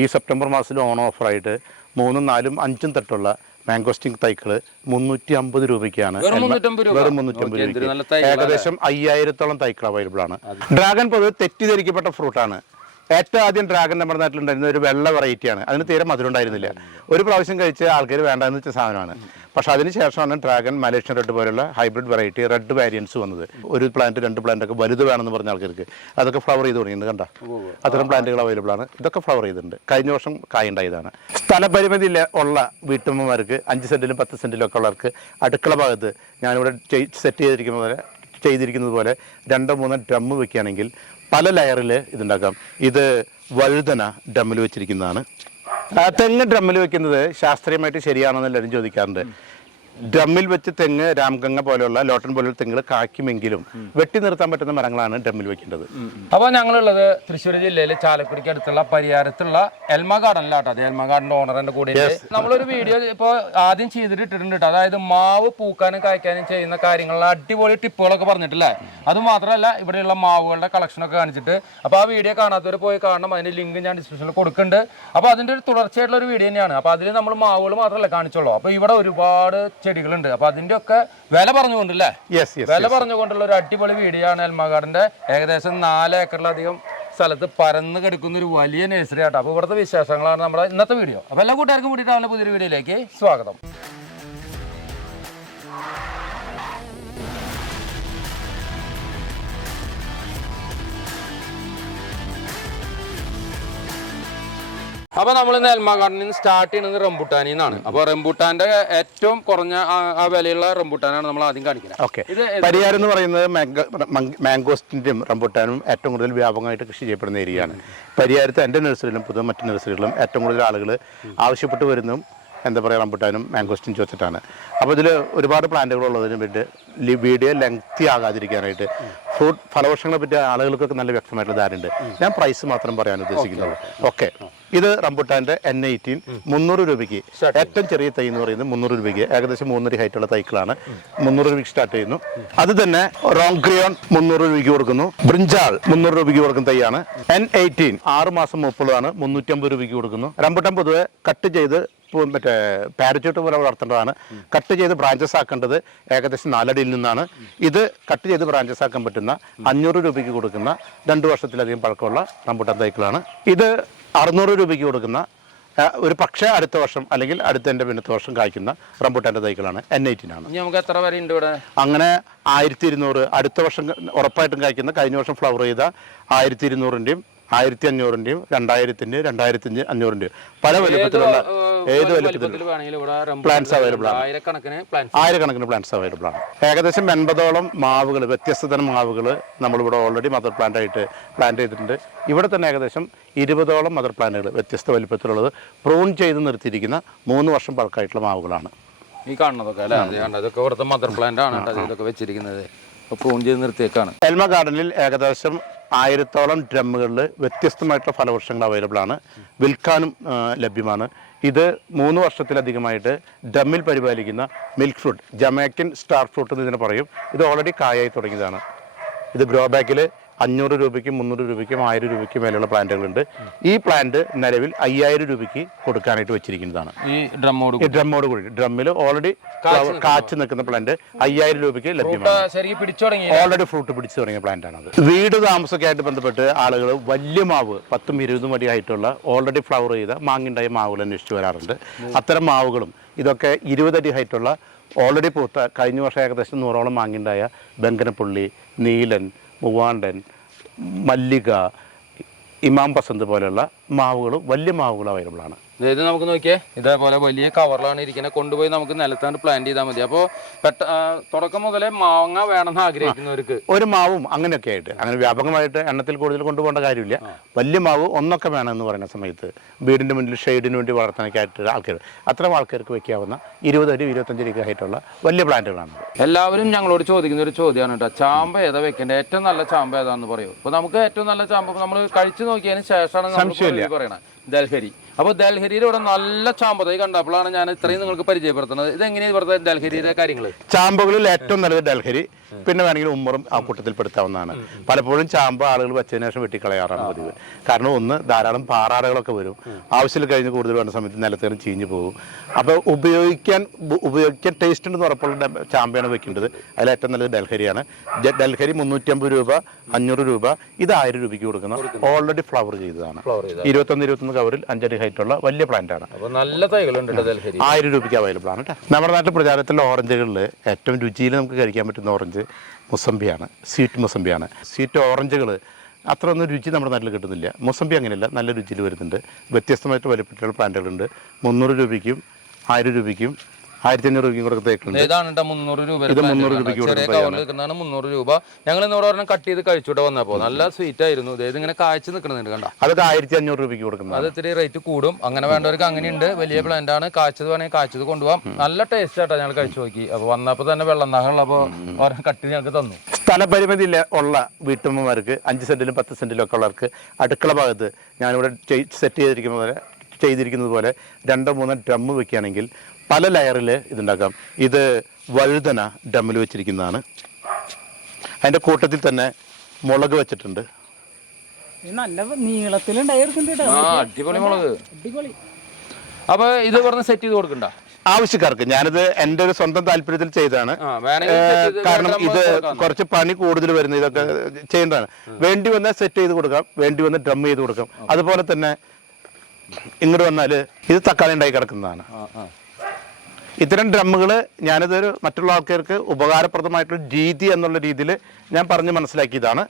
ഈ സെപ്റ്റംബർ മാസത്തിൽ ഓൺ ഓഫറായിട്ട് മൂന്നും നാലും അഞ്ചും തട്ടുള്ള മാംഗോസ്റ്റിംഗ് തൈക്കൾ മുന്നൂറ്റി അമ്പത് രൂപയ്ക്കാണ്. വെറും മുന്നൂറ്റമ്പത് 350 രൂപ? ഏകദേശം അയ്യായിരത്തോളം തൈക്കൾ അവൈലബിൾ ആണ്. ഡ്രാഗൺ പൊതുവെ തെറ്റിദ്ധരിക്കപ്പെട്ട ഫ്രൂട്ടാണ് ഏറ്റവും ആദ്യം ഡ്രാഗൺ നമ്മുടെ നാട്ടിലുണ്ടായിരുന്ന ഒരു വെള്ള വെറൈറ്റിയാണ് അതിന് തീരെ മധുരം ഉണ്ടായിരുന്നില്ല. ഒരു പ്രാവശ്യം കഴിച്ച് ആൾക്കാർ വേണ്ടെന്ന് വെച്ച സാധനമാണ്. പക്ഷേ അതിന് ശേഷമാണ് ഡ്രാഗൺ മലേഷ്യൻ റെഡ് പോലുള്ള ഹൈബ്രിഡ് വെറൈറ്റി റെഡ് വാരിയൻസ് വന്നത്. ഒരു പ്ലാന്റ് രണ്ട് പ്ലാന്റ് ഒക്കെ വലുത് വേണമെന്ന് പറഞ്ഞ ആൾക്കാർക്ക് അതൊക്കെ ഫ്ലവർ ചെയ്ത് തുടങ്ങിയിട്ടുണ്ട് കണ്ട? അത്തരം പ്ലാന്റുകൾ അവൈലബിൾ ആണ്. ഇതൊക്കെ ഫ്ലവർ ചെയ്തിട്ടുണ്ട്. കഴിഞ്ഞ വർഷം കായുണ്ടായതാണ് സ്ഥലപരിമിതി ഉള്ള വീട്ടമ്മമാർക്ക് അഞ്ച് സെന്റിലും പത്ത് സെന്റിലും ഒക്കെ ഉള്ളവർക്ക് അടുക്കള ഭാഗത്ത് ഞാനിവിടെ സെറ്റ് ചെയ്തിരിക്കുന്ന പോലെ ചെയ്തിരിക്കുന്നത് പോലെ രണ്ടോ മൂന്നോ ഡ്രമ്മ് വെക്കുകയാണെങ്കിൽ പല ലെയറിൽ ഇതുണ്ടാക്കാം. ഇത് വഴുതന ഡ്രമ്മിൽ വെച്ചിരിക്കുന്നതാണ്. തെങ്ങ് ഡ്രമ്മിൽ വെക്കുന്നത് ശാസ്ത്രീയമായിട്ട് ശരിയാണെന്ന് എല്ലാവരും ചോദിക്കാറുണ്ട്. ഡ്രമ്മിൽ വെച്ച് തെങ്ങ് രാംഗംഗ പോലെയുള്ള ലോട്ടൻ പോലെയുള്ള തെങ്ങുകൾ കായ്ക്കുമെങ്കിലും വെട്ടി നിർത്താൻ പറ്റുന്ന മരങ്ങളാണ് ഡ്രമ്മിൽ വെക്കേണ്ടത്. അപ്പോൾ ഞങ്ങളുള്ളത് തൃശ്ശൂർ ജില്ലയിലെ ചാലക്കുടിക്ക് അടുത്തുള്ള പരിയാരത്തുള്ള എൽമ ഗാർഡനിലാട്ടോ. അത് എൽമ ഗാർഡന്റെ ഓണറിന്റെ കൂടെ. നമ്മളൊരു വീഡിയോ ഇപ്പോൾ ആദ്യം ചെയ്തിട്ട് ഇട്ടിട്ടുണ്ട് ട്ടോ. അതായത് മാവ് പൂക്കാനും കായ്ക്കാനും ചെയ്യുന്ന കാര്യങ്ങളിൽ അടിപൊളി ടിപ്പുകളൊക്കെ പറഞ്ഞിട്ടില്ലേ? അത് മാത്രമല്ല ഇവിടെയുള്ള മാവുകളുടെ കളക്ഷൻ ഒക്കെ കാണിച്ചിട്ട്. അപ്പോൾ ആ വീഡിയോ കാണാത്തവർ പോയി കാണണം. അതിന്റെ ലിങ്ക് ഞാൻ ഡിസ്ക്രിപ്ഷനിൽ കൊടുക്കുന്നുണ്ട്. അപ്പോൾ അതിന്റെ ഒരു തുടർച്ചയായിട്ടുള്ള ഒരു വീഡിയോ തന്നെയാണ്. അപ്പോൾ അതിൽ നമ്മൾ മാവുകൾ മാത്രമല്ല കാണിച്ചുള്ളൂ. അപ്പോൾ ഇവിടെ ഒരുപാട് ചെടികളുണ്ട്. അപ്പൊ അതിന്റെ ഒക്കെ വില പറഞ്ഞുകൊണ്ടല്ലേ? യെസ് യെസ് വില പറഞ്ഞുകൊണ്ടുള്ള ഒരു അടിപൊളി വീടിയാണ് ആണ് എൽമഗാർഡിന്റെ. ഏകദേശം നാല് ഏക്കറിലധികം സ്ഥലത്ത് പരന്ന് കിടക്കുന്ന ഒരു വലിയ നഴ്സറി ആട്ടോ. അപ്പൊ ഇവിടുത്തെ വിശേഷങ്ങളാണ് നമ്മുടെ ഇന്നത്തെ വീഡിയോ. അപ്പൊ എല്ലാ കൂട്ടുകാർക്കും കൂടിയിട്ടാണ് പുതിയൊരു വീഡിയോയിലേക്ക് സ്വാഗതം. അപ്പൊ നമ്മൾ ഇന്ന് എൽമ ഗാർഡനിൽ നിന്ന് സ്റ്റാർട്ട് ചെയ്യുന്നത് റംബുട്ടാനിൽ നിന്നാണ് അപ്പൊ റംബുട്ടാന്റെ ഏറ്റവും കുറഞ്ഞ ആ- വിലയുള്ള റംബുട്ടാനാണ് നമ്മൾ ആദ്യം കാണിക്കുന്നത് ഓക്കെ. പരിയാരം എന്ന് പറയുന്നത് മാംഗോസ്റ്റിന്റെയും റംബൂട്ടാനും മാംഗോസ്റ്റിന്റെയും റംബുട്ടാനും ഏറ്റവും കൂടുതൽ വ്യാപകമായിട്ട് കൃഷി ചെയ്യപ്പെടുന്ന ഏരിയയാണ്. പരിയാരത്ത് എന്റെ നഴ്സറിയിലും പൊതുവെ മറ്റു നഴ്സറികളിലും ഏറ്റവും കൂടുതൽ ആളുകൾ ആവശ്യപ്പെട്ട് വരുന്നതും എന്താ പറയുക റംബുട്ടാനും മാംഗോസ്റ്റിൻ ചോദിച്ചിട്ടാണ്. അപ്പോൾ ഇതിൽ ഒരുപാട് പ്ലാന്റുകൾ ഉള്ളതിന് വേണ്ടി വീട് വീഡിയോ ലെങ്തി ആകാതിരിക്കാനായിട്ട് ഫ്രൂട്ട് ഫലവൃക്ഷങ്ങളെ പറ്റി ആളുകൾക്കൊക്കെ നല്ല വ്യക്തമായിട്ടുള്ള ധാരണയുണ്ട്. ഞാൻ പ്രൈസ് മാത്രം പറയാൻ ഉദ്ദേശിക്കുന്നുള്ളൂ. ഓക്കെ. ഇത് റംബുട്ടാന്റെ എൻ എയ്റ്റീൻ മുന്നൂറ് രൂപയ്ക്ക്. ഏറ്റവും ചെറിയ തൈ എന്ന് പറയുന്നത് മുന്നൂറ് രൂപയ്ക്ക്. ഏകദേശം മൂന്നര ഹൈറ്റുള്ള തൈക്കളാണ്. മുന്നൂറ് രൂപയ്ക്ക് സ്റ്റാർട്ട് ചെയ്യുന്നു. അത് തന്നെ റോങ്ക്രിയോൺ മുന്നൂറ് രൂപയ്ക്ക് കൊടുക്കുന്നു. ബ്രിഞ്ചാൾ മുന്നൂറ് രൂപയ്ക്ക് കൊടുക്കുന്ന തൈയാണ്. എൻ എയ്റ്റീൻ ആറ് മാസം മുപ്പതാണ് മുന്നൂറ്റമ്പത് രൂപയ്ക്ക് കൊടുക്കുന്നു. റംബുട്ടാൻ പൊതുവെ കട്ട് ചെയ്ത് മറ്റേ പാരച്യൂട്ട് പോലെ വളർത്തേണ്ടതാണ് കട്ട് ചെയ്ത് ബ്രാഞ്ചസ് ആക്കേണ്ടത് ഏകദേശം നാലടിയിൽ നിന്നാണ്. ഇത് കട്ട് ചെയ്ത് ബ്രാഞ്ചസ് ആക്കാൻ പറ്റുന്ന അഞ്ഞൂറ് രൂപയ്ക്ക് കൊടുക്കുന്ന രണ്ട് വർഷത്തിലധികം പഴക്കമുള്ള റംബുട്ടാൻ തൈക്കളാണ് ഇത് അറുന്നൂറ് രൂപയ്ക്ക് കൊടുക്കുന്ന ഒരു പക്ഷേ അടുത്ത വർഷം അല്ലെങ്കിൽ അടുത്ത എന്റെ പിന്നത്തെ വർഷം കായ്ക്കുന്ന റംബുട്ടാന്റെ തൈകളാണ്. എൻ എയ്റ്റീനാണ് നമുക്ക് എത്ര വരെ ഉണ്ട് ഇവിടെ? അങ്ങനെ ആയിരത്തി ഇരുന്നൂറ് അടുത്ത വർഷം ഉറപ്പായിട്ടും കായ്ക്കുന്ന കഴിഞ്ഞ വർഷം ഫ്ലവർ ചെയ്ത ആയിരത്തി ഇരുന്നൂറിന്റെയും ആയിരത്തി അഞ്ഞൂറിന്റെയും രണ്ടായിരത്തിന്റെയും രണ്ടായിരത്തി അഞ്ഞൂറിന്റെയും പല വലുപ്പത്തിലുള്ള ഏത് വലുപ്പത്തിലും പ്ലാന്റ്സ് അവൈലബിൾ ആണ്. ആയിരക്കണക്കിന് പ്ലാന്റ്സ് അവൈലബിൾ ആണ്. ഏകദേശം എൺപതോളം മാവുകൾ വ്യത്യസ്ത തരം മാവുകൾ നമ്മളിവിടെ ഓൾറെഡി മദർ പ്ലാന്റ് ആയിട്ട് പ്ലാന്റ് ചെയ്തിട്ടുണ്ട്. ഇവിടെ തന്നെ ഏകദേശം ഇരുപതോളം മദർ പ്ലാന്റുകൾ വ്യത്യസ്ത വലുപ്പത്തിലുള്ളത് പ്രൂൺ ചെയ്ത് നിർത്തിയിരിക്കുന്ന മൂന്ന് വർഷം പഴക്കമായിട്ടുള്ള മാവുകളാണ്. ഈ കാണുന്നതൊക്കെ അല്ലേ? അത് കണ്ടോ, ഇതൊക്കെ ഇവിടുത്തെ മദർ പ്ലാന്റ് ആണ് ഇതൊക്കെ വെച്ചിരിക്കുന്നത്. പ്രൂൺ ചെയ്ത് നിർത്തിയേക്കാണ്. എൽമ ഗാർഡനിൽ ഏകദേശം ആയിരത്തോളം ഡ്രമ്മുകളിൽ വ്യത്യസ്തമായിട്ടുള്ള ഫലവൃക്ഷങ്ങൾ അവൈലബിൾ ആണ്. വിൽക്കാനും ലഭ്യമാണ്. ഇത് മൂന്ന് വർഷത്തിലധികമായിട്ട് ഡമ്മിൽ പരിപാലിക്കുന്ന milk fruit Jamaican star fruit എന്ന് ഇതിനെ പറയും. ഇത് ഓൾറെഡി കായായി തുടങ്ങിയതാണ്. ഇത് ഗ്രോ ബാക്കിൽ അഞ്ഞൂറ് രൂപയ്ക്കും മുന്നൂറ് രൂപയ്ക്കും ആയിരം രൂപയ്ക്കും മേലെയുള്ള പ്ലാന്റുകളുണ്ട്. ഈ പ്ലാന്റ് നിലവിൽ അയ്യായിരം രൂപയ്ക്ക് കൊടുക്കാനായിട്ട് വെച്ചിരിക്കുന്നതാണ്. ഈ ഡ്രമ്മോട് ഈ ഡ്രമ്മോട് കൂടി. ഡ്രമ്മിൽ ഓൾറെഡി കാച്ചു നിൽക്കുന്ന. പ്ലാന്റ് അയ്യായിരം രൂപയ്ക്ക് ലഭ്യമാണ്. ഓൾറെഡി ഫ്രൂട്ട് പിടിച്ചു തുടങ്ങിയ പ്ലാന്റ് ആണ് വീട് താമസമൊക്കെ ആയിട്ട് ബന്ധപ്പെട്ട് ആളുകൾ വലിയ മാവ് പത്തും ഇരുപതും മടി ആയിട്ടുള്ള ഓൾറെഡി ഫ്ലവർ ചെയ്ത മാങ്ങിണ്ടായ മാവുകൾ അന്വേഷിച്ച് വരാറുണ്ട്. അത്തരം മാവുകളും ഇതൊക്കെ ഇരുപതടി ഹൈറ്റുള്ള ഓൾറെഡി പൂത്ത കഴിഞ്ഞ വർഷം ഏകദേശം നൂറോളം മാങ്ങിണ്ടായ ബംഗനപ്പുള്ളി നീലൻ മൂവാണ്ടൻ മല്ലിക ഇമാം പസന്ത് പോലെയുള്ള മാവുകളും വലിയ മാവുകളും അവൈലബിൾ ആണ്. ഇത് നമുക്ക് നോക്കിയേ. ഇതേപോലെ വലിയ കവറിലാണ് ഇരിക്കുന്നത് കൊണ്ടുപോയി നമുക്ക് നിലത്താണ്ട് പ്ലാന്റ് ചെയ്താൽ മതി. അപ്പോൾ പെട്ട തുടക്കം മുതലേ മാങ്ങ വേണമെന്ന് ആഗ്രഹിക്കുന്നവർക്ക്. ഒരു മാവും അങ്ങനെയൊക്കെ ആയിട്ട് അങ്ങനെ വ്യാപകമായിട്ട് എണ്ണത്തിൽ കൂടുതൽ കൊണ്ടുപോകേണ്ട കാര്യമില്ല. വലിയ മാവ് ഒന്നൊക്കെ വേണമെന്ന് പറയുന്ന സമയത്ത് വീടിന്റെ മുന്നിൽ ഷെയ്ഡിന് വേണ്ടി വളർത്താനൊക്കെ ആയിട്ട് ആൾക്കാർ അത്ര ആൾക്കാർക്ക് വെക്കാവുന്ന ഇരുപത് അടി ഇരുപത്തഞ്ച് അടി ഹൈറ്റുള്ള വലിയ പ്ലാന്റുകളാണ് എല്ലാവരും ഞങ്ങളോട് ചോദിക്കുന്ന ഒരു ചോദ്യമാണ് കേട്ടോ. ചാമ്പ ഏതാ വെക്കേണ്ടത് ഏറ്റവും നല്ല ചാമ്പ ഏതാന്ന് പറയൂ. അപ്പൊ നമുക്ക് ഏറ്റവും നല്ല ചാമ്പ നമ്മൾ കഴിച്ചു നോക്കിയതിന് ശേഷമാണ് നമ്മൾ പറയണത് ദൽഹരി അപ്പൊ ദൽഹരിയിൽ ഇവിടെ നല്ല ചാമ്പത ഈ കണ്ടപ്പോഴാണ് ഞാൻ ഇത്രയും നിങ്ങൾക്ക് പരിചയപ്പെടുത്തുന്നത്. ഇതെങ്ങനെയാണ് ഇവിടുത്തെ ഡൽഹരിയുടെ കാര്യങ്ങൾ ചാമ്പകളിൽ ഏറ്റവും നല്ലത് ഡൽഹരി പിന്നെ വേണമെങ്കിൽ ഉമ്മറും ആ കൂട്ടത്തിൽ പെടുത്താവുന്നതാണ്. പലപ്പോഴും ചാമ്പ ആളുകൾ വെച്ചതിന് ശേഷം വെട്ടിക്കളയാറാണ് പതിവ്. കാരണം ഒന്ന് ധാരാളം പാറാറുകളൊക്കെ വരും. ആവശ്യത്തിൽ കഴിഞ്ഞ് കൂടുതൽ വേണ്ട സമയത്ത് നിലത്തേറും ചീഞ്ഞു പോകും. അപ്പോൾ ഉപയോഗിക്കാൻ ഉപ- ഉപയോഗിക്കാൻ ടേസ്റ്റ് ഉണ്ടെന്ന് ഉറപ്പുള്ള ചാമ്പയാണ് വെക്കേണ്ടത്. അതിൽ ഏറ്റവും നല്ലത് ഡൽഹരിയാണ്. ഡൽഹരി മുന്നൂറ്റമ്പത് രൂപ അഞ്ഞൂറ് രൂപ ഇത് ആയിരം രൂപയ്ക്ക് കൊടുക്കുന്ന ഓൾറെഡി ഫ്ലവർ ചെയ്തതാണ്. ഇരുപത്തൊന്ന് ഇരുപത്തൊന്ന് കവറിൽ അഞ്ചടി ഹൈറ്റുള്ള വലിയ പ്ലാന്റ് ആണ്. നല്ല തൈകളുണ്ട് ആയിരം രൂപയ്ക്ക് അവൈലബിൾ ആണ് കേട്ടോ. നമ്മുടെ നാട്ടിൽ പ്രചാരത്തിലുള്ള ഓറഞ്ചുകളിൽ ഏറ്റവും രുചിയിൽ നമുക്ക് കഴിക്കാൻ പറ്റുന്ന ഓറഞ്ച് മുസമ്പിയാണ് സ്വീറ്റ് മുസമ്പിയാണ് സ്വീറ്റ് ഓറഞ്ചുകൾ അത്ര ഒന്നും രുചി നമ്മുടെ നാട്ടിൽ കിട്ടുന്നില്ല. മുസമ്പി അങ്ങനെയല്ല നല്ല രുചിയിൽ വരുന്നുണ്ട്. വ്യത്യസ്തമായിട്ട് വലിപ്പത്തിലുള്ള പ്ലാന്റുകളുണ്ട്. മുന്നൂറ് രൂപയ്ക്കും ആയിരം രൂപയ്ക്കും ആയിരത്തി അഞ്ഞൂറ് രൂപയ്ക്കും കൊടുക്കുന്ന തേക്കുണ്ട് ഇതാണ് കേട്ടോ മുന്നൂറ് രൂപ ഇത് മുന്നൂറ് രൂപയ്ക്ക് ചെറിയ കവറിൽ നിൽക്കുന്നതാണ് മുന്നൂറ് രൂപ. ഞങ്ങൾ ഇന്ന് ഒരെണ്ണം കട്ട് ചെയ്ത് കഴിച്ചോട്ടെ വന്നപ്പോ. നല്ല സ്വീറ്റ് ആയിരുന്നു. ഇത് ഇങ്ങനെ കാഴ്ച നിൽക്കുന്നുണ്ട് കണ്ട? അതൊക്കെ ആയിരത്തി അഞ്ഞൂറ് രൂപയ്ക്ക് കൊടുക്കുന്നത് അത് ഇത്തിരി റേറ്റ് കൂടും. അങ്ങനെ വേണ്ടവർക്ക് അങ്ങനെയുണ്ട്. വലിയ പ്ലാന്റ് ആണ്. കാഴ്ചത് വേണമെങ്കിൽ കാഴ്ചത് കൊണ്ടുപോകാം നല്ല ടേസ്റ്റ് ആട്ടോ ഞങ്ങൾ കഴിച്ചു നോക്കി. അപ്പൊ വന്നപ്പോ തന്നെ വെള്ളം നാഹുള്ളപ്പോ ഒരെണ്ണം കട്ട് ഞങ്ങൾക്ക് തന്നു. സ്ഥലപരിമിതി ഉള്ള വീട്ടമ്മമാർക്ക് അഞ്ച് സെന്റിലും പത്ത് സെന്റിലും ഒക്കെ ഉള്ളവർക്ക് അടുക്കള ഭാഗത്ത് ഞാനിവിടെ സെറ്റ് ചെയ്തിരിക്കുന്ന പോലെ ചെയ്തിരിക്കുന്നത് പോലെ രണ്ടോ മൂന്നോ ഡ്രമ്മ് വെക്കുകയാണെങ്കിൽ പല ലെയറിൽ ഇതുണ്ടാക്കാം. ഇത് വഴുതന ഡമ്മിൽ വെച്ചിരിക്കുന്നതാണ്. അതിന്റെ കൂട്ടത്തിൽ തന്നെ മുളക് വെച്ചിട്ടുണ്ട്. ഇത് നല്ല നീളത്തിലുണ്ടായിരുന്നു അടിപൊളി മുളക്. അടിപൊളി. അപ്പൊ ഇത് പറഞ്ഞ് സെറ്റ് ചെയ്ത് കൊടുക്കണ്ട? ആവശ്യക്കാർക്ക് ഞാനിത് എന്റെ ഒരു സ്വന്തം താല്പര്യത്തിൽ ചെയ്തതാണ്. കാരണം ഇത് കുറച്ച് പണി കൂടുതൽ വരുന്ന ഇതൊക്കെ ചെയ്യേണ്ടതാണ് വേണ്ടി വന്നാൽ സെറ്റ് ചെയ്ത് കൊടുക്കാം വേണ്ടി വന്ന് ഡ്രം ചെയ്ത് കൊടുക്കാം. അതുപോലെ തന്നെ ഇങ്ങോട്ട് വന്നാൽ ഇത് തക്കാളി ഉണ്ടായി കിടക്കുന്നതാണ്. ഇത്തരം ഡ്രമ്മുകൾ ഞാനിതൊരു മറ്റുള്ള ആൾക്കാർക്ക് ഉപകാരപ്രദമായിട്ടുള്ള രീതി എന്നുള്ള രീതിയിൽ ഞാൻ പറഞ്ഞ് മനസ്സിലാക്കിയതാണ്.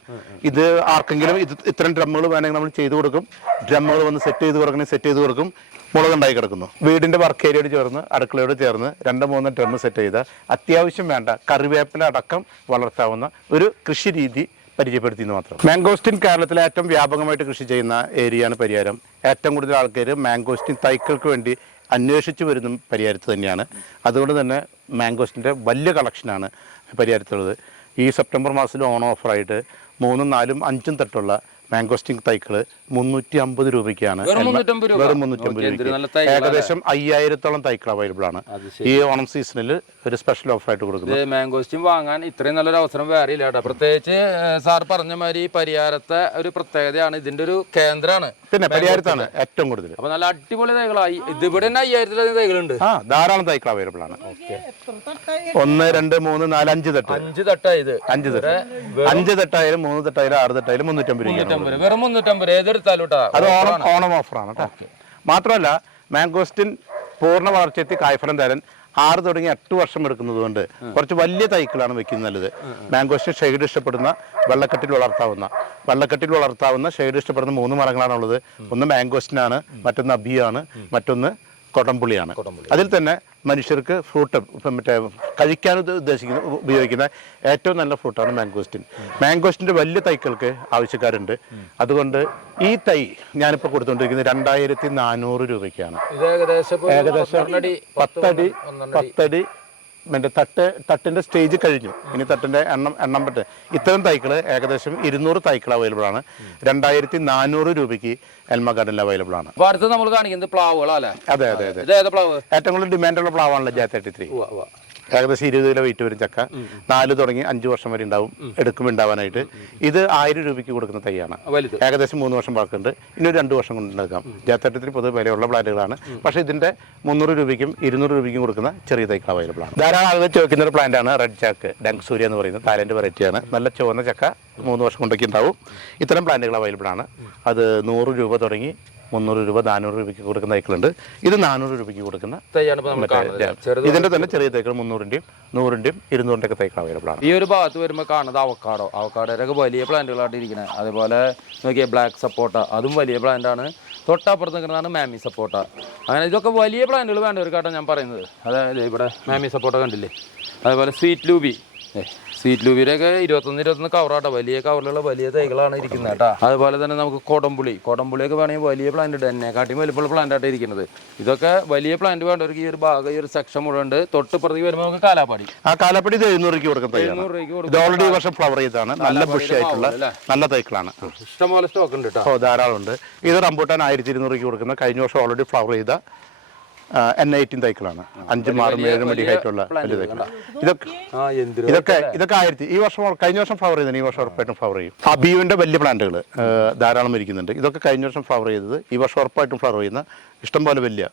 ഇത് ആർക്കെങ്കിലും ഇത് ഇത്തരം ഡ്രമ്മുകൾ വേണമെങ്കിൽ നമ്മൾ ചെയ്തു കൊടുക്കും. ഡ്രമ്മുകൾ വന്ന് സെറ്റ് ചെയ്ത് കൊടുക്കണേ സെറ്റ് ചെയ്ത് കൊടുക്കും. മുളകുണ്ടായി കിടക്കുന്നു. വീടിന്റെ വർക്ക് ഏരിയയോട് ചേർന്ന് അടുക്കളയോട് ചേർന്ന് രണ്ട് മൂന്ന് ഡ്രമ്മ് സെറ്റ് ചെയ്ത അത്യാവശ്യം വേണ്ട കറിവേപ്പില അടക്കം വളർത്താവുന്ന ഒരു കൃഷി രീതി പരിചയപ്പെടുത്തി എന്ന് മാത്രം. മാംഗോസ്റ്റിൻ കേരളത്തിലെ ഏറ്റവും വ്യാപകമായിട്ട് കൃഷി ചെയ്യുന്ന ഏരിയയാണ് പരിയാരം. ഏറ്റവും കൂടുതൽ ആൾക്കാർ മാംഗോസ്റ്റിൻ തൈക്കൾക്ക് വേണ്ടി അന്വേഷിച്ച് വരുന്ന പരിയാരത്ത് തന്നെയാണ്. അതുകൊണ്ട് തന്നെ മാംഗോസിന്റെ വലിയ കളക്ഷനാണ് പരിയാരത്തുള്ളത് ഈ സെപ്റ്റംബർ മാസത്തിൽ ഓൺ ഓഫറായിട്ട് മൂന്നും നാലും അഞ്ചും തട്ടുള്ള മാംഗോസ്റ്റിംഗ് തൈക്കൾ മുന്നൂറ്റി അമ്പത് രൂപയ്ക്കാണ്. വെറും മുന്നൂറ്റി മുന്നൂറ്റമ്പത് രൂപ? രൂപയ്ക്ക്. ഏകദേശം അയ്യായിരത്തോളം തൈകൾ അവൈലബിൾ ആണ്. ഈ ഓണം സീസണിൽ ഒരു സ്പെഷ്യൽ ഓഫർ ആയിട്ട് കൊടുക്കുന്നത് മാംഗോസ്റ്റിംഗ് വാങ്ങാൻ ഇത്രയും നല്ലൊരു അവസരം വേറെ ഇല്ല കേട്ടോ. പ്രത്യേകിച്ച് സാർ പറഞ്ഞ മാതിരി പരിഹാരത്തെ ഒരു പ്രത്യേകതയാണ്. ഇതിന്റെ ഒരു കേന്ദ്രമാണ്. പിന്നെ പരിഹാരത്താണ് ഏറ്റവും കൂടുതൽ അപ്പൊ നല്ല അടിപൊളി തൈകളായി. ഇത് ഇവിടെ തന്നെ അയ്യായിരത്തിലധികം തൈകളുണ്ട്. ആ ധാരാളം തൈകൾ അവൈലബിൾ ആണ്. ഒന്ന് രണ്ട് മൂന്ന് നാല് അഞ്ച് തട്ട്. അഞ്ച് തട്ടായത് അഞ്ച് തട്ട്. അഞ്ച് തട്ടായാലും മൂന്ന് തട്ടായാലും ആറ് തട്ടായാലും മുന്നൂറ്റമ്പത് രൂപ. വെറും മുന്നൂറ്റമ്പത് രൂപ. ഏതെടുത്താലും അത് ഓണം ഓണം ഓഫറാണ് കേട്ടോ. മാത്രമല്ല മാംഗോസ്റ്റിൻ പൂർണ വളർച്ചയെത്തി കായ്ഫലം തരാൻ ആറ് തുടങ്ങി എട്ട് വർഷം എടുക്കുന്നത് കൊണ്ട് കുറച്ച് വലിയ തൈക്കളാണ് വെക്കുന്നത് നല്ലത്. മാംഗോസ്റ്റിൻ ഷെയ്ഡ് ഇഷ്ടപ്പെടുന്ന വെള്ളക്കെട്ടിൽ വളർത്താവുന്ന വെള്ളക്കെട്ടിൽ വളർത്താവുന്ന ഷെയ്ഡ് ഇഷ്ടപ്പെടുന്ന മൂന്ന് മരങ്ങളാണുള്ളത് ഒന്ന് മാംഗോസ്റ്റിനാണ് മറ്റൊന്ന് അബിയാണ് മറ്റൊന്ന് കൊടംപുളിയാണ്. അതിൽ തന്നെ മനുഷ്യർക്ക് ഫ്രൂട്ട് ഇപ്പം മറ്റേ കഴിക്കാൻ ഉദ്ദ- ഉദ്ദേശിക്കുന്ന ഉപയോഗിക്കുന്ന ഏറ്റവും നല്ല ഫ്രൂട്ടാണ് മാംഗോസ്റ്റിൻ. മാംഗോസ്റ്റിന്റെ വലിയ തൈക്കൾക്ക് ആവശ്യക്കാരുണ്ട്. അതുകൊണ്ട് ഈ തൈ ഞാനിപ്പോൾ കൊടുത്തുകൊണ്ടിരിക്കുന്നത് രണ്ടായിരത്തി നാനൂറ് രൂപയ്ക്കാണ്. ഏകദേശം പത്തടി പത്തടി മറ്റേ തട്ട് തട്ടിന്റെ സ്റ്റേജ് കഴിഞ്ഞു. ഇനി തട്ടിന്റെ എണ്ണം എണ്ണം പറ്റ. ഇത്തരം തൈകൾ ഏകദേശം ഇരുന്നൂറ് തൈക്കൾ അവൈലബിൾ ആണ്. രണ്ടായിരത്തി നാനൂറ് രൂപയ്ക്ക് എൽമ ഗാർഡനിൽ അവൈലബിൾ ആണ്. അടുത്ത് നമ്മൾ കാണിക്കുന്നത് പ്ലാവുകളല്ലേ അതെ അതെ അതെ. ഏറ്റവും കൂടുതൽ ഡിമാൻഡുള്ള പ്ലാവാണല്ലോ ജാ തേർട്ടി ത്രീ. ഏകദേശം ഇരുപത് കിലോ വെയിറ്റ് വരും ചക്ക. നാല് തുടങ്ങി അഞ്ച് വർഷം വരെ ഉണ്ടാവും എടുക്കും ഉണ്ടാവാനായിട്ട്. ഇത് ആയിരം രൂപയ്ക്ക് കൊടുക്കുന്ന തൈയാണ്. ഏകദേശം മൂന്ന് വർഷം പഴക്കുണ്ട് ഇനി ഒരു രണ്ട് വർഷം കൊണ്ട് ഉണ്ടാക്കാം. ജാത്തട്ടത്തിൽ പൊതുവെ വിലയുള്ള പ്ലാന്റുകളാണ്. പക്ഷേ ഇതിന്റെ മുന്നൂറ് രൂപയ്ക്കും ഇരുന്നൂറ് രൂപയ്ക്കും കൊടുക്കുന്ന ചെറിയ തൈകൾ അവൈലബിൾ ആണ്. ധാരാളം ആളുകൾ ചോദിക്കുന്ന ഒരു പ്ലാന്റാണ് റെഡ് ചാക്ക് ഡങ്ക് സൂര്യ എന്ന് പറയുന്നത്. തായ്ലൻഡ് വെറൈറ്റിയാണ് നല്ല ചുവന്ന ചക്ക മൂന്ന് വർഷം കൊണ്ടൊക്കെ ഉണ്ടാവും. ഇത്തരം പ്ലാന്റുകൾ അവൈലബിൾ ആണ്. അത് നൂറ് രൂപ തുടങ്ങി മുന്നൂറ് രൂപ നാനൂറ് രൂപയ്ക്ക് കൊടുക്കുന്ന തൈക്കളുണ്ട്. ഇത് നാനൂറ് രൂപയ്ക്ക് കൊടുക്കുന്ന ഇതിന്റെ തന്നെ ചെറിയ തൈകൾ മുന്നൂറിന്റെയും നൂറിന്റെയും ഇരുന്നൂറിന്റെ ഒക്കെ തൈക്കൾ അവൈലബിൾ ആണ്. ഈ ഒരു ഭാഗത്ത് വരുമ്പോൾ കാണുന്നത് അവക്കാടോ. അവക്കാടോരൊക്കെ വലിയ പ്ലാന്റുകളായിട്ട് ഇരിക്കുന്നത് അതുപോലെ നോക്കിയാൽ ബ്ലാക്ക് സപ്പോട്ട അതും വലിയ പ്ലാന്റാണ് തൊട്ടപ്പുറത്ത് നിൽക്കുന്നതാണ് മാമി സപ്പോട്ട അങ്ങനെ ഇതൊക്കെ വലിയ പ്ലാന്റുകൾ വേണ്ട ഒരു കാട്ടാണ് ഞാൻ പറയുന്നത്. അതായത് ഇവിടെ മാമി സപ്പോർട്ട കണ്ടില്ലേ? അതുപോലെ സ്വീറ്റ് ലൂബി സ്വീറ്റ് ലൂബിയിലൊക്കെ ഇരുപത്തൊന്ന് ഇരുപത്തൊന്ന് കവറാട്ടോ വലിയ കവറിലുള്ള വലിയ തൈകളാണ് ഇരിക്കുന്നത് കേട്ടോ. അതുപോലെ തന്നെ നമുക്ക് കൊടംപുളി. കൊടംപുളിയൊക്കെ വേണമെങ്കിൽ വലിയ പ്ലാന്റ് ഉണ്ട് എന്നെക്കാട്ടിയും വലിപ്പമുള്ള പ്ലാന്റ് ആയിട്ട് ഇരിക്കുന്നത്. ഇതൊക്കെ വലിയ പ്ലാന്റ് വേണ്ടവർക്ക് ഈ ഒരു ഭാഗം ഈ ഒരു സെക്ഷൻ മുഴുവൻ ഉണ്ട് പ്രതി വരുമ്പോൾ നമുക്ക് കാലാപ്പാടി. ആ കാലാപാടി ഇത് എഴുന്നൂറ് രൂപയ്ക്ക് കൊടുക്കുന്ന എഴുന്നൂറ് രൂപയ്ക്ക് ഇത് ഓൾറെഡി വർഷം ഫ്ലവർ ചെയ്താണ് നല്ല ബുഷി ആയിട്ടുള്ള നല്ല തൈക്കളാണ്. ഇഷ്ടംപോലെ സ്റ്റോക്ക് ഉണ്ട് കേട്ടോ. ധാരാളം ഉണ്ട് ഇത് റംബൂട്ടാൻ ആയിരത്തി ഇരുന്നൂറ് രൂപയ്ക്ക് കൊടുക്കുന്ന കഴിഞ്ഞ വർഷം ഓൾറെഡി ഫ്ലവർ ചെയ്ത എൻ എയ്റ്റീൻ തൈക്കളാണ്. അഞ്ചും ആറും ഏഴും അടി ഹൈറ്റുള്ള വലിയ തൈക്കൾ ഇതൊക്കെ ഇതൊക്കെ ഇതൊക്കെ ആയിരത്തി ഈ വർഷം കഴിഞ്ഞ വർഷം ഫ്ലവർ ചെയ്തത് ഈ വർഷം ഉറപ്പായിട്ടും ഫ്ലവർ ചെയ്യും. അബിയുവിന്റെ വലിയ പ്ലാന്റുകൾ ധാരാളം ഇരിക്കുന്നുണ്ട്. ഇതൊക്കെ കഴിഞ്ഞ വർഷം ഫ്ലവർ ചെയ്തത് ഈ വർഷം ഉറപ്പായിട്ടും ഫ്ലവർ ചെയ്യുന്ന ഇഷ്ടം പോലെ വലിയ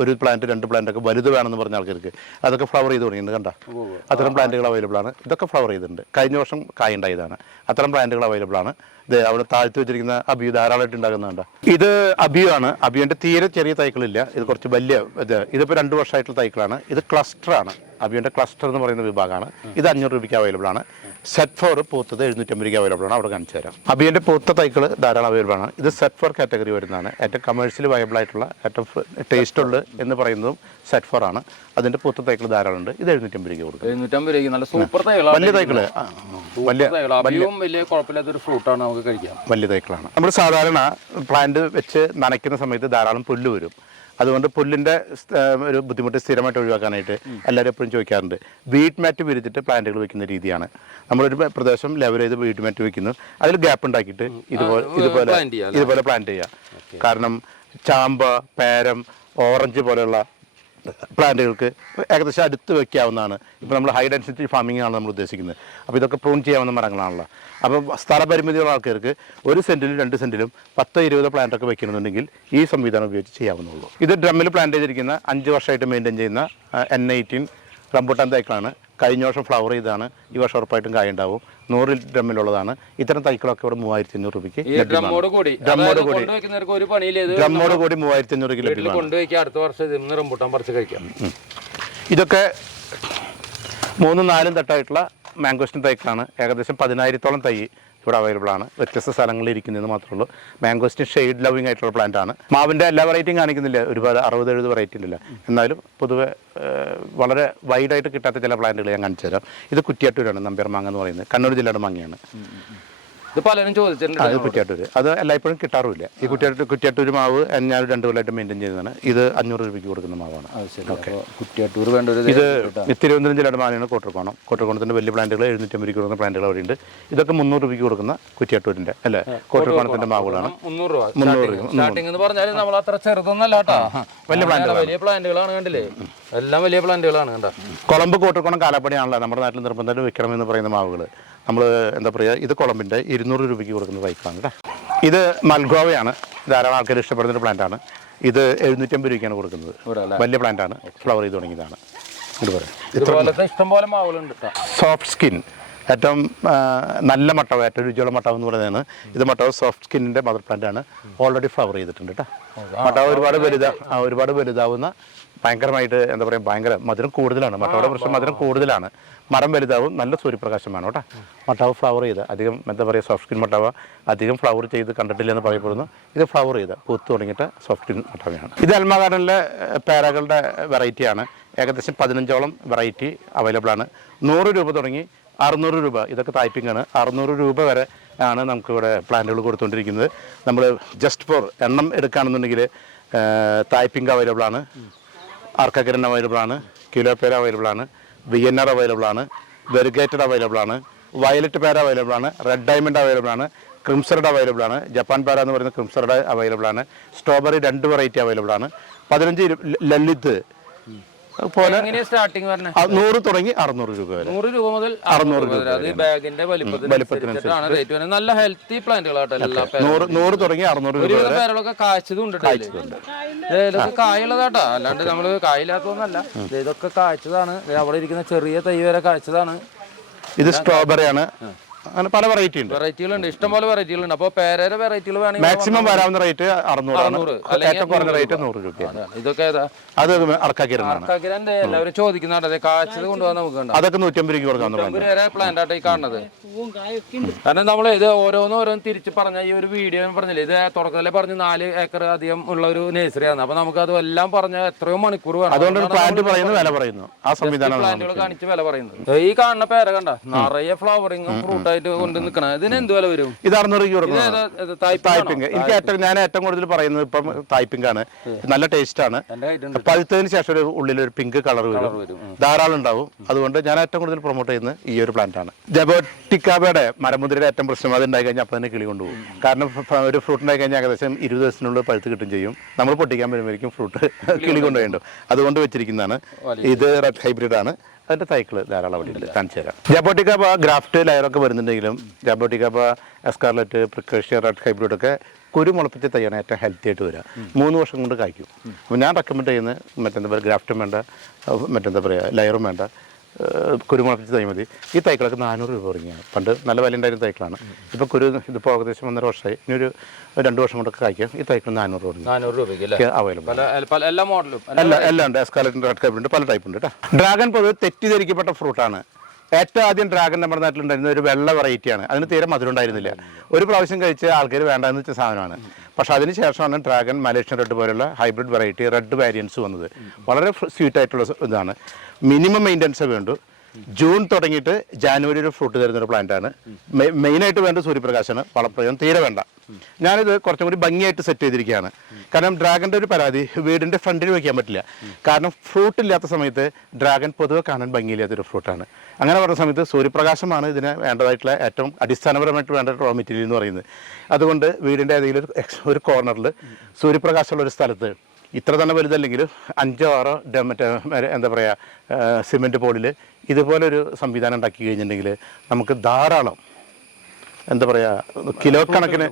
ഒരു പ്ലാന്റ് രണ്ട് പ്ലാന്റ് ഒക്കെ വലുത് വേണമെന്ന് പറഞ്ഞ ആൾക്കാർക്ക്. അതൊക്കെ ഫ്ലവർ ചെയ്ത് തുടങ്ങിയിട്ടുണ്ട് കണ്ട? അത്തരം പ്ലാന്റുകൾ അവൈലബിൾ ആണ്. ഇതൊക്കെ ഫ്ലവർ ചെയ്തിട്ടുണ്ട്. കഴിഞ്ഞ വർഷം കായ ഉണ്ടായതാണ്. അത്തരം പ്ലാന്റുകൾ അവൈലബിൾ ആണ്. ഇത് അവിടെ താഴ്ത്തി വെച്ചിരിക്കുന്ന അബിയു ധാരാളമായിട്ട് ഉണ്ടാകുന്നുണ്ട് ഇത് അബിയു ആണ്. അബിയുടെ തീരെ ചെറിയ തൈക്കളില്ല. ഇത് കുറച്ച് വലിയ ഇത് ഇതിപ്പോൾ രണ്ട് വർഷമായിട്ടുള്ള തൈക്കളാണ്. ഇത് ക്ലസ്റ്റർ ആണ്. അബിയുടെ ക്ലസ്റ്റർ എന്ന് പറയുന്ന വിഭാഗമാണ്. ഇത് അഞ്ഞൂറ് രൂപയ്ക്ക് അവൈലബിൾ ആണ്. സെറ്റ് ഫോർ പൂത്തത് എഴുന്നൂറ്റമ്പത് രൂപ അവൈലബിൾ ആണ്. അവിടെ കാണിച്ചു തരാം. അബിയുടെ പൂത്ത തൈകൾ ധാരാളം അവൈലബിൾ ആണ്. ഇത് സെറ്റ് ഫോർ കാറ്റഗറി വരുന്നതാണ്. ഏറ്റവും കമേഴ്ഷ്യലി വയബിൾ ആയിട്ടുള്ള ഏറ്റവും ടേസ്റ്റ് ഉള്ളത് എന്ന് പറയുന്നതും സെറ്റ് ഫോർ ആണ്. അതിന്റെ പൂത്ത തൈകൾ ധാരാളം ഉണ്ട്. ഇത് എഴുന്നൂറ്റമ്പത് രൂപ കൊടുക്കും. എഴുന്നൂറ്റമ്പത് രൂപ നല്ല സൂപ്പർ തൈകളാണ് വലിയ തൈകൾ വലിയ വലിയ കുഴപ്പമില്ലാത്തൊരു ഫ്രൂട്ടാണ് നമുക്ക് കഴിക്കാം. വലിയ തൈക്കളാണ്. നമ്മൾ സാധാരണ പ്ലാന്റ് വെച്ച് നനയ്ക്കുന്ന സമയത്ത് ധാരാളം പുല്ല് വരും. അതുകൊണ്ട് പുല്ലിന്റെ ഒരു ബുദ്ധിമുട്ട് സ്ഥിരമായിട്ട് ഒഴിവാക്കാനായിട്ട് എല്ലാവരും എപ്പോഴും ചോദിക്കാറുണ്ട്. വീട്ട് മാറ്റ് വിരിച്ചിട്ട് പ്ലാന്റുകൾ വെക്കുന്ന രീതിയാണ്. നമ്മളൊരു പ്ര- പ്രദേശം ലെവൽ ചെയ്ത് വീട്ട് മാറ്റ് വെക്കുന്നു. അതിൽ ഗ്യാപ്പ് ഉണ്ടാക്കിയിട്ട് ഇതുപോലെ ഇതുപോലെ ചെയ്യാം ഇതുപോലെ പ്ലാന്റ് ചെയ്യുക കാരണം ചാമ്പ പേരം ഓറഞ്ച് പോലെയുള്ള പ്ലാന്റുകൾക്ക് ഏകദേശം അടുത്ത് വെക്കാവുന്നതാണ്. ഇപ്പോൾ നമ്മൾ ഹൈ ഡെൻസിറ്റി ഫാമിംഗ് ആണ് നമ്മൾ ഉദ്ദേശിക്കുന്നത്. അപ്പോൾ ഇതൊക്കെ പ്രൂൺ ചെയ്യാവുന്ന മരങ്ങളാണല്ലോ. അപ്പോൾ സ്ഥലപരിമിതിയുള്ള ആൾക്കാർക്ക് ഒരു സെന്റിലും രണ്ട് സെന്റിലും പത്തോ ഇരുപതോ പ്ലാന്റൊക്കെ വെക്കണമെന്നുണ്ടെങ്കിൽ ഈ സംവിധാനം ഉപയോഗിച്ച് ചെയ്യാവുന്നുള്ളൂ ഇത് ഡ്രമ്മിൽ പ്ലാന്റ് ചെയ്തിരിക്കുന്ന അഞ്ച് വർഷമായിട്ട് മെയിന്റെയിൻ ചെയ്യുന്ന എൻ എയ്റ്റീൻ റംബൂട്ടാൻ തൈക്കളാണ്. കഴിഞ്ഞ വർഷം ഫ്ലവർ ചെയ്താണ് ഈ വർഷം ഉറപ്പായിട്ടും കായ ഉണ്ടാവും. നൂറ് ഡ്രമ്മിലുള്ളതാണ്. ഇത്തരം തൈക്കളൊക്കെ ഇവിടെ മൂവായിരത്തി അഞ്ഞൂറ് രൂപയ്ക്ക് ഡ്രമ്മോട് കൂടി. ഡ്രമ്മോട് കൂടി. മൂവായിരത്തി അഞ്ഞൂറ് കിലോ അടുത്ത വർഷം റംബൂട്ടാൻ പറിച്ച് കഴിക്കാം. ഇതൊക്കെ മൂന്നും നാലും തട്ടായിട്ടുള്ള മാംഗോസ്റ്റിൻ തൈകളാണ്. ഏകദേശം പതിനായിരത്തോളം തൈ ഇവിടെ അവൈലബിൾ ആണ്. വ്യത്യസ്ത സ്ഥലങ്ങളിൽ ഇരിക്കുന്നതെന്ന് മാത്രമേ ഉള്ളൂ. മാംഗോസ്റ്റിൻ ഷെയ്ഡ് ലവിങ് ആയിട്ടുള്ള പ്ലാന്റ് ആണ്. മാവിന്റെ എല്ലാ വെറൈറ്റിയും കാണിക്കുന്നില്ല. ഒരുപാട് അറുപത് എഴുപത് വെറൈറ്റി ഇല്ല എന്നാലും പൊതുവെ വളരെ വൈഡായിട്ട് കിട്ടാത്ത ചില പ്ലാന്റുകൾ ഞാൻ കാണിച്ചു തരാം ഇത് കുറ്റിയാട്ടൂരാണ് നമ്പ്യാർ മാങ്ങ എന്ന് പറയുന്നത്. കണ്ണൂർ ജില്ലയുടെ മാങ്ങയാണ്. ഇത് പലരും ചോദിച്ചിട്ടുണ്ട്. അത് കുറ്റിയാട്ടൂർ അത് എല്ലായ്പ്പോഴും കിട്ടാറുമില്ല. ഈ കുറ്റിയാട്ടൂർ കുറ്റിയാട്ടൂർ മാവ് ഞാൻ രണ്ടു കൊല്ലമായിട്ട് മെയിന്റെയിൻ ചെയ്യുന്നതാണ് ഇത് അഞ്ഞൂറ് രൂപയ്ക്ക് കൊടുക്കുന്ന മാവാണ്. കുറ്റിയാട്ടൂർ വേണ്ട ഒരു ഇത് തിരുവനന്തപുരം ജില്ലയുടെ മാവാണ് കോട്ടർക്കോണം കോട്ടർക്കോണത്തിന്റെ വലിയ പ്ലാന്റുകൾ എഴുന്നൂറ്റമ്പത് രൂപ കൊടുക്കുന്ന പ്ലാന്റുകൾ അവിടെ ഉണ്ട് ഇതൊക്കെ മുന്നൂറ് രൂപയ്ക്ക് കൊടുക്കുന്ന കുറ്റിയാട്ടൂരിന്റെ അല്ലേ? കോട്ടർക്കോണത്തിന്റെ മാവുകളാണ്. മുന്നൂറ് രൂപ. മുന്നൂറ് രൂപ സ്റ്റാർട്ടിംഗ് എന്ന് പറഞ്ഞാൽ നമ്മൾ അത്ര ചെറുതൊന്നല്ല കേട്ടോ. വലിയ വലിയ പ്ലാന്റുകളാണ് കണ്ടില്ലേ? എല്ലാം വലിയ പ്ലാന്റുകളാണ് കണ്ടോ? കുളമ്പ് കോട്ടർക്കോണം കാലപ്പടിയാണല്ലോ നമ്മുടെ നാട്ടിൽ നിർബന്ധമായിട്ട് എന്ന് പറയുന്ന മാവുകൾ നമ്മൾ എന്താ പറയുക ഇത് കുളമ്പിന്റെ ഇരുന്നൂറ് രൂപയ്ക്ക് കൊടുക്കുന്ന ബൈക്കാണ് കേട്ടോ ഇത് മൽഗോവയാണ്. ധാരാളം ആൾക്കാർ ഇഷ്ടപ്പെടുന്ന ഒരു പ്ലാന്റാണ്. ഇത് എഴുന്നൂറ്റമ്പത് രൂപയ്ക്കാണ് കൊടുക്കുന്നത്? വലിയ പ്ലാന്റാണ്. ഫ്ലവർ ചെയ്ത് തുടങ്ങിയതാണ്. ഇഷ്ടംപോലെ മാവുകളുണ്ട് സോഫ്റ്റ് സ്കിൻ. ഏറ്റവും നല്ല മട്ടവ് ഏറ്റവും രുചിയുള്ള മട്ടവ് എന്ന് പറയുന്നതാണ് ഇത് മട്ടവ് സോഫ്റ്റ് സ്കിന്നിന്റെ മദർ പ്ലാന്റ് ആണ് ഓൾറെഡി ഫ്ലവർ ചെയ്തിട്ടുണ്ട് കേട്ടോ മട്ടവ ഒരുപാട് വലുതാ ഒരുപാട് വലുതാവുന്ന ഭയങ്കരമായിട്ട് എന്താ പറയുക ഭയങ്കര മധുരം കൂടുതലാണ്. മട്ടവട പ്രശ്നം മധുരം കൂടുതലാണ്. മരം വലുതാവും നല്ല സൂര്യപ്രകാശമാണ് കേട്ടോ. മട്ടാവ് ഫ്ലവർ ചെയ്ത് അധികം എന്താ പറയുക സോഫ്റ്റ് സ്കിൻ മട്ടാവ അധികം ഫ്ലവർ ചെയ്ത് കണ്ടിട്ടില്ല എന്ന് പറയപ്പെടുന്നു. ഇത് ഫ്ലവർ ചെയ്ത് പൂത്ത് തുടങ്ങിയിട്ട് സോഫ്റ്റ് സ്കിൻ മട്ടാവയാണ്. ഇത് അൽമ ഗാർഡനിലെ പേരകളുടെ വെറൈറ്റിയാണ്. ഏകദേശം പതിനഞ്ചോളം വെറൈറ്റി അവൈലബിൾ ആണ്. നൂറ് രൂപ തുടങ്ങി അറുന്നൂറ് രൂപ. ഇതൊക്കെ ടൈപ്പിംഗ് ആണ്. അറുന്നൂറ് രൂപ വരെ ആണ് നമുക്കിവിടെ പ്ലാന്റുകൾ കൊടുത്തുകൊണ്ടിരിക്കുന്നത്. നമ്മൾ ജസ്റ്റ് ഫോർ എണ്ണം എടുക്കുകയാണെന്നുണ്ടെങ്കിൽ ടൈപ്പിംഗ് അവൈലബിൾ ആണ്. ആർക്കഗ്രൻ അവൈലബിൾ ആണ് കിലോപേര അവൈലബിൾ ആണ് വി എൻ ആർ അവൈലബിൾ ആണ് വെറുഗേറ്റഡ് അവൈലബിൾ ആണ് വയലറ്റ് പേര അവൈലബിൾ ആണ് റെഡ് ഡയമണ്ട് അവൈലബിൾ ആണ് ക്രിംസറുടെ അവൈലബിൾ ആണ് ജപ്പാൻ പേര എന്ന് പറയുന്ന ക്രിംസറുടെ അവൈലബിൾ ആണ് സ്ട്രോബെറി രണ്ട് വെറൈറ്റി അവൈലബിൾ ആണ്. പതിനഞ്ച് ലളിത് പോലെ സ്റ്റാർട്ടിങ് ആ, നൂറ് തുടങ്ങി അറുന്നൂറ് രൂപ വരെ. നൂറ് രൂപ മുതൽ അറുന്നൂറ് രൂപ വരെ. അത് ബാഗിന്റെ റേറ്റ് വരുന്നത്. നല്ല ഹെൽത്തി പ്ലാന്റുകളാട്ടോ നൂറ് നൂറ് തുടങ്ങി അറുന്നൂറ് രൂപ വരെ പേരുകളൊക്കെ. ഇതൊക്കെ കായുള്ളതാട്ടോ. അല്ലാണ്ട് നമ്മൾ കായില്ലാത്തതൊന്നല്ല. ഇതൊക്കെ കായ്ച്ചതാണ്. അവിടെ ഇരിക്കുന്ന ചെറിയ തൈ വരെ കാഴ്ചതാണ് ഇത് സ്ട്രോബെറി ആണ്. അങ്ങനെ പല വെറൈറ്റി ഉണ്ട്. വെറൈറ്റികളുണ്ട് ഇഷ്ടംപോലെ വെറൈറ്റികളുണ്ട് അപ്പൊ പേരയുടെ വെറൈറ്റികൾ വേണമെങ്കിൽ മാക്സിമം വരാവുന്ന റേറ്റ് അറുന്നൂറ്, ഏറ്റവും കുറഞ്ഞ റേറ്റ് നൂറ് രൂപയാണ് ഇതൊക്കെ അത് അർക്കാക്കിരുന്നാണ് കാക്കിരന്റെ എല്ലാവരും ചോദിക്കുന്നുണ്ട് അതെ കാച്ചത് കൊണ്ടുപോകാൻ നമുക്ക് അതൊക്കെ നൂറ്റമ്പത് രൂപ കൊടുക്കാൻ പ്ലാന്റ് ആയിട്ട് ഈ കാണുന്നത്. കാരണം നമ്മൾ ഇത് ഓരോന്ന് ഓരോന്ന് തിരിച്ച് പറഞ്ഞ ഈ ഒരു വീഡിയോ പറഞ്ഞില്ലേ? ഇത് തുടക്കത്തിലെ പറഞ്ഞ് നാല് ഏക്കർ അധികം ഉള്ള ഒരു നഴ്സറിയാണ് അപ്പൊ നമുക്ക് അത് എല്ലാം പറഞ്ഞ എത്രയോ മണിക്കൂർ വേണം. അതുകൊണ്ട് പ്ലാന്റ് പറയുന്നു വില പറയുന്നു. ആ സംവിധാനം പ്ലാന്റുകൾ കാണിച്ച് വില പറയുന്നത്. ഈ കാണുന്ന പേര കണ്ട? നിറയെ ഫ്ലവറിങ്ങും ഫ്രൂട്ട് ആയിട്ട് കൊണ്ട് നിൽക്കണം ഇതിന് എന്ത് വില വരും? ഇത് അറുന്നൂറ് തായ്പിങ്ങാണോ? തായ്പിങ് എനിക്ക് ഏറ്റവും ഞാൻ ഏറ്റവും കൂടുതൽ പറയുന്നത് ഇപ്പം തായ്പിങ് ആണ് നല്ല ടേസ്റ്റ് ആണ്. പഴുത്തതിന് ശേഷം ഒരു ഉള്ളിൽ ഒരു പിങ്ക് കളർ വരും. ധാരാളം ഉണ്ടാവും. അതുകൊണ്ട് ഞാൻ ഏറ്റവും കൂടുതൽ പ്രൊമോട്ട് ചെയ്യുന്നത് ഈ ഒരു പ്ലാന്റ് ആണ്. ജബോട്ടിക്കാബയുടെ മരമുദ്രയുടെ ഏറ്റവും പ്രശ്നം അത് ഉണ്ടായി കഴിഞ്ഞാൽ അപ്പം തന്നെ കിളി കൊണ്ടുപോകും. കാരണം ഒരു ഫ്രൂട്ട് ഉണ്ടായി കഴിഞ്ഞാൽ ഏകദേശം ഇരുപത് ദിവസത്തിനുള്ളിൽ പഴുത്ത് കിട്ടും ചെയ്യും. നമ്മൾ പൊട്ടിക്കാൻ വരുമ്പോഴേക്കും ഫ്രൂട്ട് കിളി കൊണ്ടുപോയിട്ടുണ്ട്. അതുകൊണ്ട് വെച്ചിരിക്കുന്നതാണ്. ഇത് റെഡ് ഹൈബ്രിഡ് ആണ്. അതിന്റെ സൈക്കിൾ ധാരാളം അവിടെ ഉണ്ട്. കാണിച്ചു തരാം ജബോട്ടിക്കാബ ഗ്രാഫ്റ്റ് ലയറൊക്കെ വരുന്നുണ്ടെങ്കിലും ജബോട്ടിക്കാബ എസ്കാർലറ്റ് പ്രിക്കേഷ്യ റെഡ് ഹൈബ്രിഡ് ഒക്കെ കുരു മുളപ്പിച്ച തൈയാണ് ഏറ്റവും ഹെൽത്തി ആയിട്ട് വരിക. മൂന്ന് വർഷം കൊണ്ട് കായ്ക്കും. അപ്പോൾ ഞാൻ റെക്കമെൻഡ് ചെയ്യുന്നത് മറ്റെന്താ പറയുക ഗ്രാഫ്റ്റും വേണ്ട മറ്റെന്താ പറയുക ലയറും വേണ്ട. ഏഹ് കുരു മുളപ്പിച്ച തൈ മതി ഈ തൈക്കളൊക്കെ നാനൂറ് രൂപ തുടങ്ങിയാണ് പണ്ട് നല്ല വില ഉണ്ടായിരുന്ന തൈക്കളാണ്. ഇപ്പോൾ കുരു ഇതിപ്പോൾ ഏകദേശം ഒന്നര വർഷമായി. ഇനി ഒരു രണ്ട് വർഷം കൊണ്ടൊക്കെ കായ്ക്കും. ഈ തൈക്കൾ നാനൂറ് രൂപ തുടങ്ങി നാനൂറ് രൂപയ്ക്ക് അവൈലബിൾ എല്ലാ മോഡലും എല്ലാ എല്ലാം ഉണ്ട് എസ്കാലറ്റിന്റെ റെഡ് ടൈപ്പ് ഉണ്ട്. പല ടൈപ്പ് ഉണ്ട് കേട്ടോ ഡ്രാഗൺ പൊതുവെ തെറ്റിദ്ധരിക്കപ്പെട്ട ഫ്രൂട്ടാണ് ഏറ്റവും ആദ്യം ഡ്രാഗൺ നമ്മുടെ നാട്ടിലുണ്ടായിരുന്ന ഒരു വെള്ള വെറൈറ്റിയാണ് അതിന് തീരെ മധുരം ഉണ്ടായിരുന്നില്ല. ഒരു പ്രാവശ്യം കഴിച്ച് ആൾക്കാർ വേണ്ടെന്ന് വെച്ച സാധനമാണ്. പക്ഷെ അതിന് ശേഷമാണ് ഡ്രാഗൺ മലേഷ്യൻ റെഡ് പോലുള്ള ഹൈബ്രിഡ് വെറൈറ്റി റെഡ് വാരിയൻസ് വന്നത്. വളരെ സ്വീറ്റ് ആയിട്ടുള്ള ഇതാണ്. മിനിമം മെയിന്റനൻസ് വേണ്ട. ജൂൺ തുടങ്ങിയിട്ട് ജാനുവരി ഒരു ഫ്രൂട്ട് തരുന്ന ഒരു പ്ലാന്റ് ആണ്. മെയിനായിട്ട് വേണ്ട സൂര്യപ്രകാശമാണ് വളപ്രയോഗം തീരെ വേണ്ട. ഞാനിത് കുറച്ചും കൂടി ഭംഗിയായിട്ട് സെറ്റ് ചെയ്തിരിക്കുകയാണ്. കാരണം ഡ്രാഗന്റെ ഒരു പരാതി വീടിന്റെ ഫ്രണ്ടിൽ വെക്കാൻ പറ്റില്ല. കാരണം ഫ്രൂട്ട് ഇല്ലാത്ത സമയത്ത് ഡ്രാഗൺ പൊതുവെ കാണാൻ ഭംഗിയില്ലാത്തൊരു ഫ്രൂട്ടാണ് അങ്ങനെ പറഞ്ഞ സമയത്ത് സൂര്യപ്രകാശമാണ് ഇതിന് വേണ്ടതായിട്ടുള്ള ഏറ്റവും അടിസ്ഥാനപരമായിട്ട് വേണ്ട റോ മെറ്റീരിയൽ എന്ന് പറയുന്നത്. അതുകൊണ്ട് വീടിന്റെ ഏതെങ്കിലും ഒരു കോർണറിൽ സൂര്യപ്രകാശമുള്ള ഒരു സ്ഥലത്ത് ഇത്ര തന്നെ വലുതല്ലെങ്കിൽ അഞ്ചോ ആറോ മറ്റേ എന്താ പറയുക സിമെന്റ് പോളിൽ ഇതുപോലൊരു സംവിധാനം ഉണ്ടാക്കി കഴിഞ്ഞിട്ടുണ്ടെങ്കിൽ നമുക്ക് ധാരാളം എന്താ പറയുക കിലോ കണക്കിന്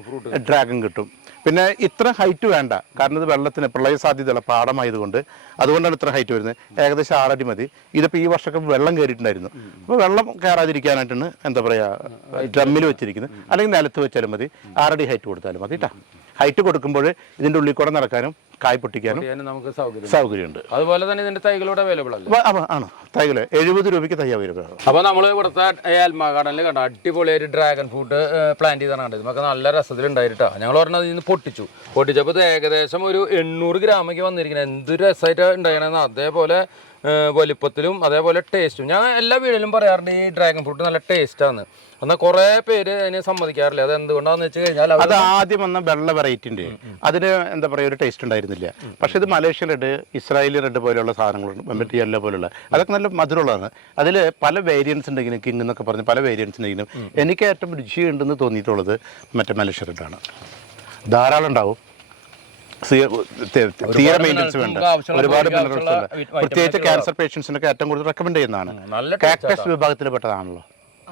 ഡ്രാഗൺ കിട്ടും. പിന്നെ ഇത്ര ഹൈറ്റ് വേണ്ട കാരണം ഇത് വെള്ളത്തിന് പ്രളയ സാധ്യതയുള്ള പാടമായതുകൊണ്ട് അതുകൊണ്ടാണ് ഇത്ര ഹൈറ്റ് വരുന്നത്. ഏകദേശം ആറടി മതി. ഇതിപ്പോൾ ഈ വർഷമൊക്കെ വെള്ളം കയറിയിട്ടുണ്ടായിരുന്നു. അപ്പോൾ വെള്ളം കയറാതിരിക്കാനായിട്ടാണ് എന്താ പറയുക ഡ്രമ്മിൽ വെച്ചിരിക്കുന്നത്. അല്ലെങ്കിൽ നിലത്ത് വെച്ചാലും മതി. ആറടി ഹൈറ്റ് കൊടുത്താലും മതി കേട്ടോ ഹൈറ്റ് കൊടുക്കുമ്പോൾ ഇതിന്റെ ഉള്ളിൽ കൂടെ നടക്കാനും കായ് പൊട്ടിക്കാനും നമുക്ക് സൗകര്യം. സൗകര്യമുണ്ട്. അതുപോലെ തന്നെ ഇതിന്റെ തൈകളോട് അവൈലബിൾ ആണ്. തൈകൾ എഴുപത് രൂപയ്ക്ക് തൈ അവൈലബിൾ ആണ്. അപ്പൊ നമ്മൾ ഇവിടുത്തെ ആൽമാ ഗാർഡനിൽ കണ്ട? അടിപൊളി അടിപൊളിയായിട്ട് ഡ്രാഗൺ ഫ്രൂട്ട് പ്ലാന്റ് ചെയ്താണ് കണ്ടത്. നമുക്ക് നല്ല രസത്തിലുണ്ടായിട്ടാ ഞങ്ങൾ പറഞ്ഞത് ഇതിന് പൊട്ടിച്ചു. പൊട്ടിച്ചപ്പോൾ ഏകദേശം ഒരു എണ്ണൂറ് ഗ്രാമൊക്കെ വന്നിരിക്കുന്നത്. എന്ത് രസമായിട്ട് ഉണ്ടായണെന്ന് അതേപോലെ ഏ, വലിപ്പത്തിലും അതേപോലെ ടേസ്റ്റും ഞാൻ എല്ലാ വീഡിയോയിലും പറയാറുണ്ട് ഈ ഡ്രാഗൺ ഫ്രൂട്ട് നല്ല ടേസ്റ്റാണ് എന്നാൽ കുറേ പേര് അതിനെ സമ്മതിക്കാറില്ല. അത് എന്തുകൊണ്ടാന്ന് വെച്ച് കഴിഞ്ഞാൽ അത് ആദ്യം വന്ന വെള്ള വെറൈറ്റി ഉണ്ട്. അതിന് എന്താ പറയുക ഒരു ടേസ്റ്റ് ഉണ്ടായിരുന്നില്ല. പക്ഷെ ഇത് മലേഷ്യൻ റെഡ് ഇസ്രായേലി റെഡ് പോലെയുള്ള സാധനങ്ങളുണ്ട്. മറ്റേ യെല്ലോ പോലുള്ള അതൊക്കെ നല്ല മധുരമുള്ളതാണ്. അതിൽ പല വേരിയൻസ് ഉണ്ടെങ്കിലും കിങ് എന്നൊക്കെ പറഞ്ഞ് പല വേരിയൻസ് ഉണ്ടെങ്കിലും എനിക്ക് ഏറ്റവും രുചിയുണ്ടെന്ന് തോന്നിയിട്ടുള്ളത് മറ്റേ മലേഷ്യൻ റെഡാണ് ധാരാളം ഉണ്ടാവും. തീരെ മെയിന്റെസ് വേണ്ട. ഒരുപാട് മിനറൽസ് പ്രത്യേകിച്ച് ക്യാൻസർ പേഷ്യൻസിനൊക്കെ ഏറ്റവും കൂടുതൽ റെക്കമെൻഡ് ചെയ്യുന്നതാണ്. കാക്ടസ് വിഭാഗത്തിൽപ്പെട്ടതാണല്ലോ.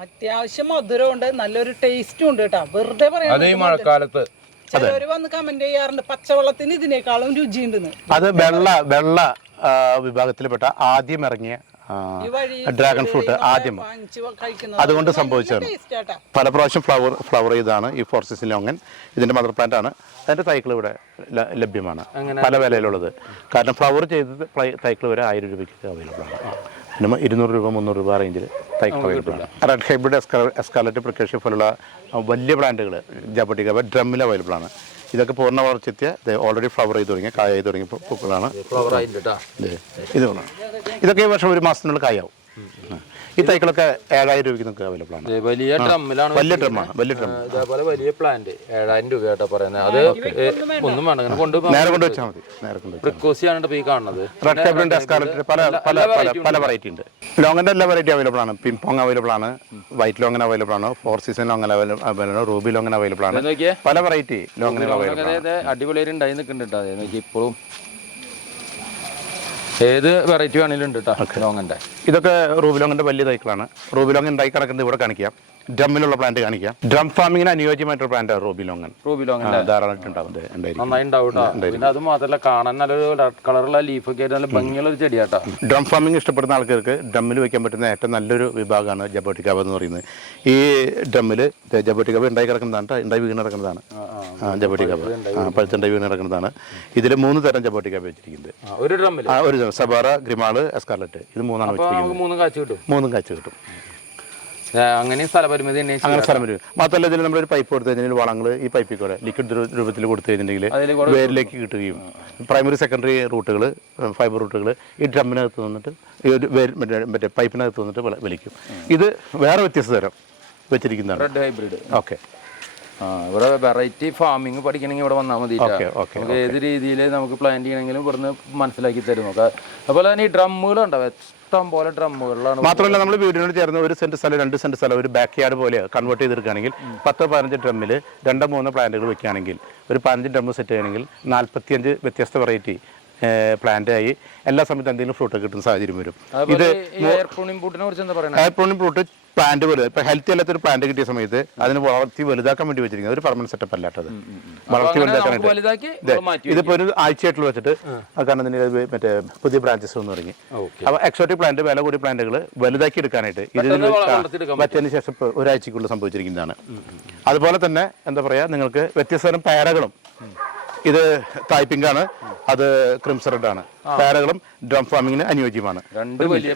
അത്യാവശ്യം മധുരമുണ്ട്. നല്ലൊരു ടേസ്റ്റും ഉണ്ട് കേട്ടോ. വെറുതെ പറയാം മഴക്കാലത്ത്. ചിലവര് വന്ന് കമന്റ് ചെയ്യാറുണ്ട്. പച്ചവെള്ളത്തിന് ഇതിനേക്കാളും രുചിയുണ്ടെന്ന്. അത് വെള്ള വെള്ള വിഭാഗത്തിൽപ്പെട്ട ആദ്യം ഇറങ്ങിയ ഡ്രാഗൺ ഫ്രൂട്ട് ആദ്യം. അതുകൊണ്ട് സംഭവിച്ചതാണ്. പല പ്രാവശ്യം ഫ്ലവർ ഫ്ലവർ ചെയ്താണ് ഈ ഫോർസിസ് ലോങ്ങൻ ഇതിന്റെ മദർ പ്ലാന്റ് ആണ്. അതിന്റെ തൈക്കൾ ഇവിടെ ലഭ്യമാണ്. പല വിലയിലുള്ളത്. കാരണം ഫ്ലവർ ചെയ്തത് തൈക്കൾ വരെ ആയിരം രൂപയ്ക്ക് അവൈലബിൾ ആണ്. പിന്നെ ഇരുന്നൂറ് രൂപ മുന്നൂറ് രൂപ റേഞ്ചിൽ തൈക്കൾ അവൈലബിൾ ആണ്. റെഡ് ഹൈബ്രിഡ് എസ്കാലറ്റ് പ്രക്കേഷ്യ പോലുള്ള വലിയ പ്ലാന്റുകൾ ജാപ്പട്ടിക ഡ്രമ്മിൽ അവൈലബിൾ ആണ്. ഇതൊക്കെ പൂർണ വളർച്ചെത്തിയ ഓൾറെഡി ഫ്ലവർ ചെയ്ത് തുടങ്ങിയ കായ ചെയ്ത് തുടങ്ങിയ പൂക്കളാണ്. ഇത് ഇത് ഇതൊക്കെ ഈ വർഷം ഒരു മാസത്തിനുള്ളിൽ കായാവും. ഈ തൈക്കളൊക്കെ ഏഴായിരം രൂപയ്ക്ക് നിങ്ങൾക്ക് അവൈലബിൾ ആണ്. വലിയ ഡ്രമ്മിലാണ് വലിയ ഡ്രമ്മാണ് വലിയ ഡ്രം. ഇതേപോലെ വലിയ പ്ലാന്റ് ഏഴായിരം രൂപ കേട്ടോ പറയുന്നത് അത് ഒന്നും വേണ്ട. ഇങ്ങനെ കൊണ്ട് നേരെ കൊണ്ട് വെച്ചാൽ മതി. നേരെ കൊണ്ട് പ്രിക്കോസിയാണ് ഇപ്പോൾ ഈ കാണുന്നത്. റെഡ് എസ്കാലറ്റ് പല പല പല പല വെറൈറ്റി ഉണ്ട്. ലോങ്ങിന്റെ എല്ലാ വെറൈറ്റി അവൈലബിൾ ആണ്. പിംപോങ് അവൈലബിൾ ആണ് വൈറ്റ് ലോങ്ങൻ അവൈലബിൾ ആണ് ഫോർ സീസൺ ലോങ്ങൻ അവൈലബിൾ ആണ് റൂബി ലോങ്ങൻ അവൈലബിൾ ആണ്. പല വെറൈറ്റി ലോങ്ങിന് അവൈലബിൾ അടിപൊളിയായിട്ട് ഉണ്ടായി നിൽക്കുന്നുണ്ട് നോക്കി ഇപ്പോഴും ഏത് വെറൈറ്റി വേണമെങ്കിലും ഉണ്ട് കേട്ടോ ലോങ്ങന്റെ ഇതൊക്കെ റൂബിലോങ്ങിന്റെ വലിയ തൈക്കളാണ്. റൂബിലോങ് ഉണ്ടായി കിടക്കുന്നത് ഇവിടെ കാണിക്കാം. ഡ്രമ്മിലുള്ള പ്ലാന്റ് കാണിക്കാം. ഡ്രം ഫാമിങ്ങിന് അനുയോജ്യമായിട്ടുള്ള പ്ലാന്റ് റൂബിലോങ്ങൻ റൂബി ലോങ്ങൻ. ധാരാളമായിട്ട് ഉണ്ടാവും. അത് മാത്രമല്ല കാണാൻ നല്ലൊരു റെഡ് കളറുള്ള ആയിട്ട് നല്ല ഭംഗിയുള്ള ഒരു ചെടിയാട്ടോ. ഡ്രം ഫാമിംഗ് ഇഷ്ടപ്പെടുന്ന ആൾക്കാർക്ക് ഡ്രമ്മിൽ വെക്കാൻ പറ്റുന്ന ഏറ്റവും നല്ലൊരു വിഭാഗമാണ് ജബോട്ടിക്കാവ് എന്ന് പറയുന്നത്. ഈ ഡ്രമ്മിൽ ജബോട്ടിക്കാവ് ഉണ്ടായി കിടക്കുന്നതാണ്. ഉണ്ടായി വീണ് കിടക്കുന്നതാണ്. ജബോട്ടിക്കാവ് പഴുത്തുണ്ടായി വീണ് കിടക്കുന്നതാണ്. ഇതിൽ മൂന്ന് തരം ജബോട്ടിക്കാവ് വെച്ചിരിക്കുന്നത് ഒരു ഡ്രമ്മിൽ ഒരു സബാറ ഗ്രിമാൾ എസ്കാർലറ്റ്. ഇത് മൂന്നാണ് വെച്ചിരിക്കുന്നത്. മൂന്ന് കാച്ചു കിട്ടും. കിട്ടും സ്ഥലപരിമിതി അങ്ങനെ സ്ഥലം വരും മാത്രമല്ല ഇതിൽ നമ്മളൊരു പൈപ്പ് കൊടുത്തു കഴിഞ്ഞാൽ വളങ്ങൾ ഈ പൈപ്പിൽ കൂടെ ലിക്വിഡ് രൂപത്തിൽ കൊടുത്തു കഴിഞ്ഞിട്ടുണ്ടെങ്കിൽ വേരിലേക്ക് കിട്ടുകയും. പ്രൈമറി സെക്കൻഡറി റൂട്ടുകൾ ഫൈബർ റൂട്ടുകൾ ഈ ഡ്രമ്മിനകത്ത് വന്നിട്ട് ഈ ഒരു മറ്റേ മറ്റേ പൈപ്പിനകത്ത് വന്നിട്ട് വള- വലിക്കും ഇത് വേറെ വ്യത്യസ്ത തരം വെച്ചിരിക്കുന്നതാണ്. റെഡ് ഹൈബ്രിഡ് ഓക്കെ ആ ഇവിടെ വെറൈറ്റി ഫാമിംഗ് പഠിക്കണമെങ്കിൽ ഇവിടെ വന്നാൽ മതി ഏത് രീതിയിൽ നമുക്ക് പ്ലാൻ ചെയ്യണമെങ്കിലും ഇവിടുന്ന് മനസ്സിലാക്കി തരും. നോക്കാം. അതുപോലെ തന്നെ ഈ ഡ്രമ്മുകളുണ്ടാവും ഇഷ്ടം പോലെ ഡ്രമ്മുകളിലാണ് മാത്രമല്ല നമ്മൾ വീടിനോട് ചേർന്ന് ഒരു സെന്റ് സ്ഥലം രണ്ട് സെന്റ് സ്ഥലം ഒരു ബാക്ക് യാർഡ് പോലെ കൺവേർട്ട് ചെയ്തെടുക്കുകയാണെങ്കിൽ പത്തോ പതിനഞ്ച് ഡ്രമ്മിൽ രണ്ടോ മൂന്നോ പ്ലാന്റുകൾ വെക്കുകയാണെങ്കിൽ ഒരു പതിനഞ്ച് ഡ്രമ്മ് സെറ്റ് ചെയ്യണമെങ്കിൽ നാൽപ്പത്തിയഞ്ച് വ്യത്യസ്ത വെറൈറ്റി പ്ലാന്റ് ആയി എല്ലാ സമയത്തും എന്തെങ്കിലും ഫ്രൂട്ട് കിട്ടുന്ന സാഹചര്യം വരും. ഇത് ഈ എയർ പ്രോണിംഗ് ബൂട്ടിനെ കുറിച്ച് എന്താ പറയുന്നത് എയർപോണിംഗ് ഫ്രൂട്ട് പ്ലാന്റ് വലുത് ഇപ്പൊ ഹെൽത്തി അല്ലാത്തൊരു പ്ലാന്റ് കിട്ടിയ സമയത്ത് അതിന് വളർത്തി വലുതാക്കാൻ വേണ്ടി വെച്ചിരിക്കുന്നത് ഒരു പെർമനന്റ് സെറ്റപ്പ് അല്ലാട്ടത് വളർത്തി വലുതാക്കാൻ വലുതാക്കാനായിട്ട് ഇതിപ്പോ ഒരു ആഴ്ചയായിട്ടുള്ള വെച്ചിട്ട് ആ. കാരണം മറ്റേ പുതിയ ബ്രാഞ്ചസ് വന്നു തുടങ്ങി. ഓക്കെ. അപ്പൊ എക്സോട്ടിക് പ്ലാന്റ് വില കൂടിയ പ്ലാന്റുകൾ വലുതാക്കി എടുക്കാനായിട്ട് വളർത്തിയെടുക്കാൻ മറ്റതിന് ശേഷം ഇപ്പൊ ഒരാഴ്ചക്കുള്ളിൽ സംഭവിച്ചിരിക്കുന്നതാണ്. അതുപോലെ തന്നെ എന്താ പറയാ നിങ്ങൾക്ക് വ്യത്യസ്ത തരം പേരകളും ഇത് ആണ്. അത് ക്രിംസ് റെഡ് ആണ് പേരകളും ഡ്രം ഫാമിങ്ങിന് അനുയോജ്യമാണ്. രണ്ട് വലിയ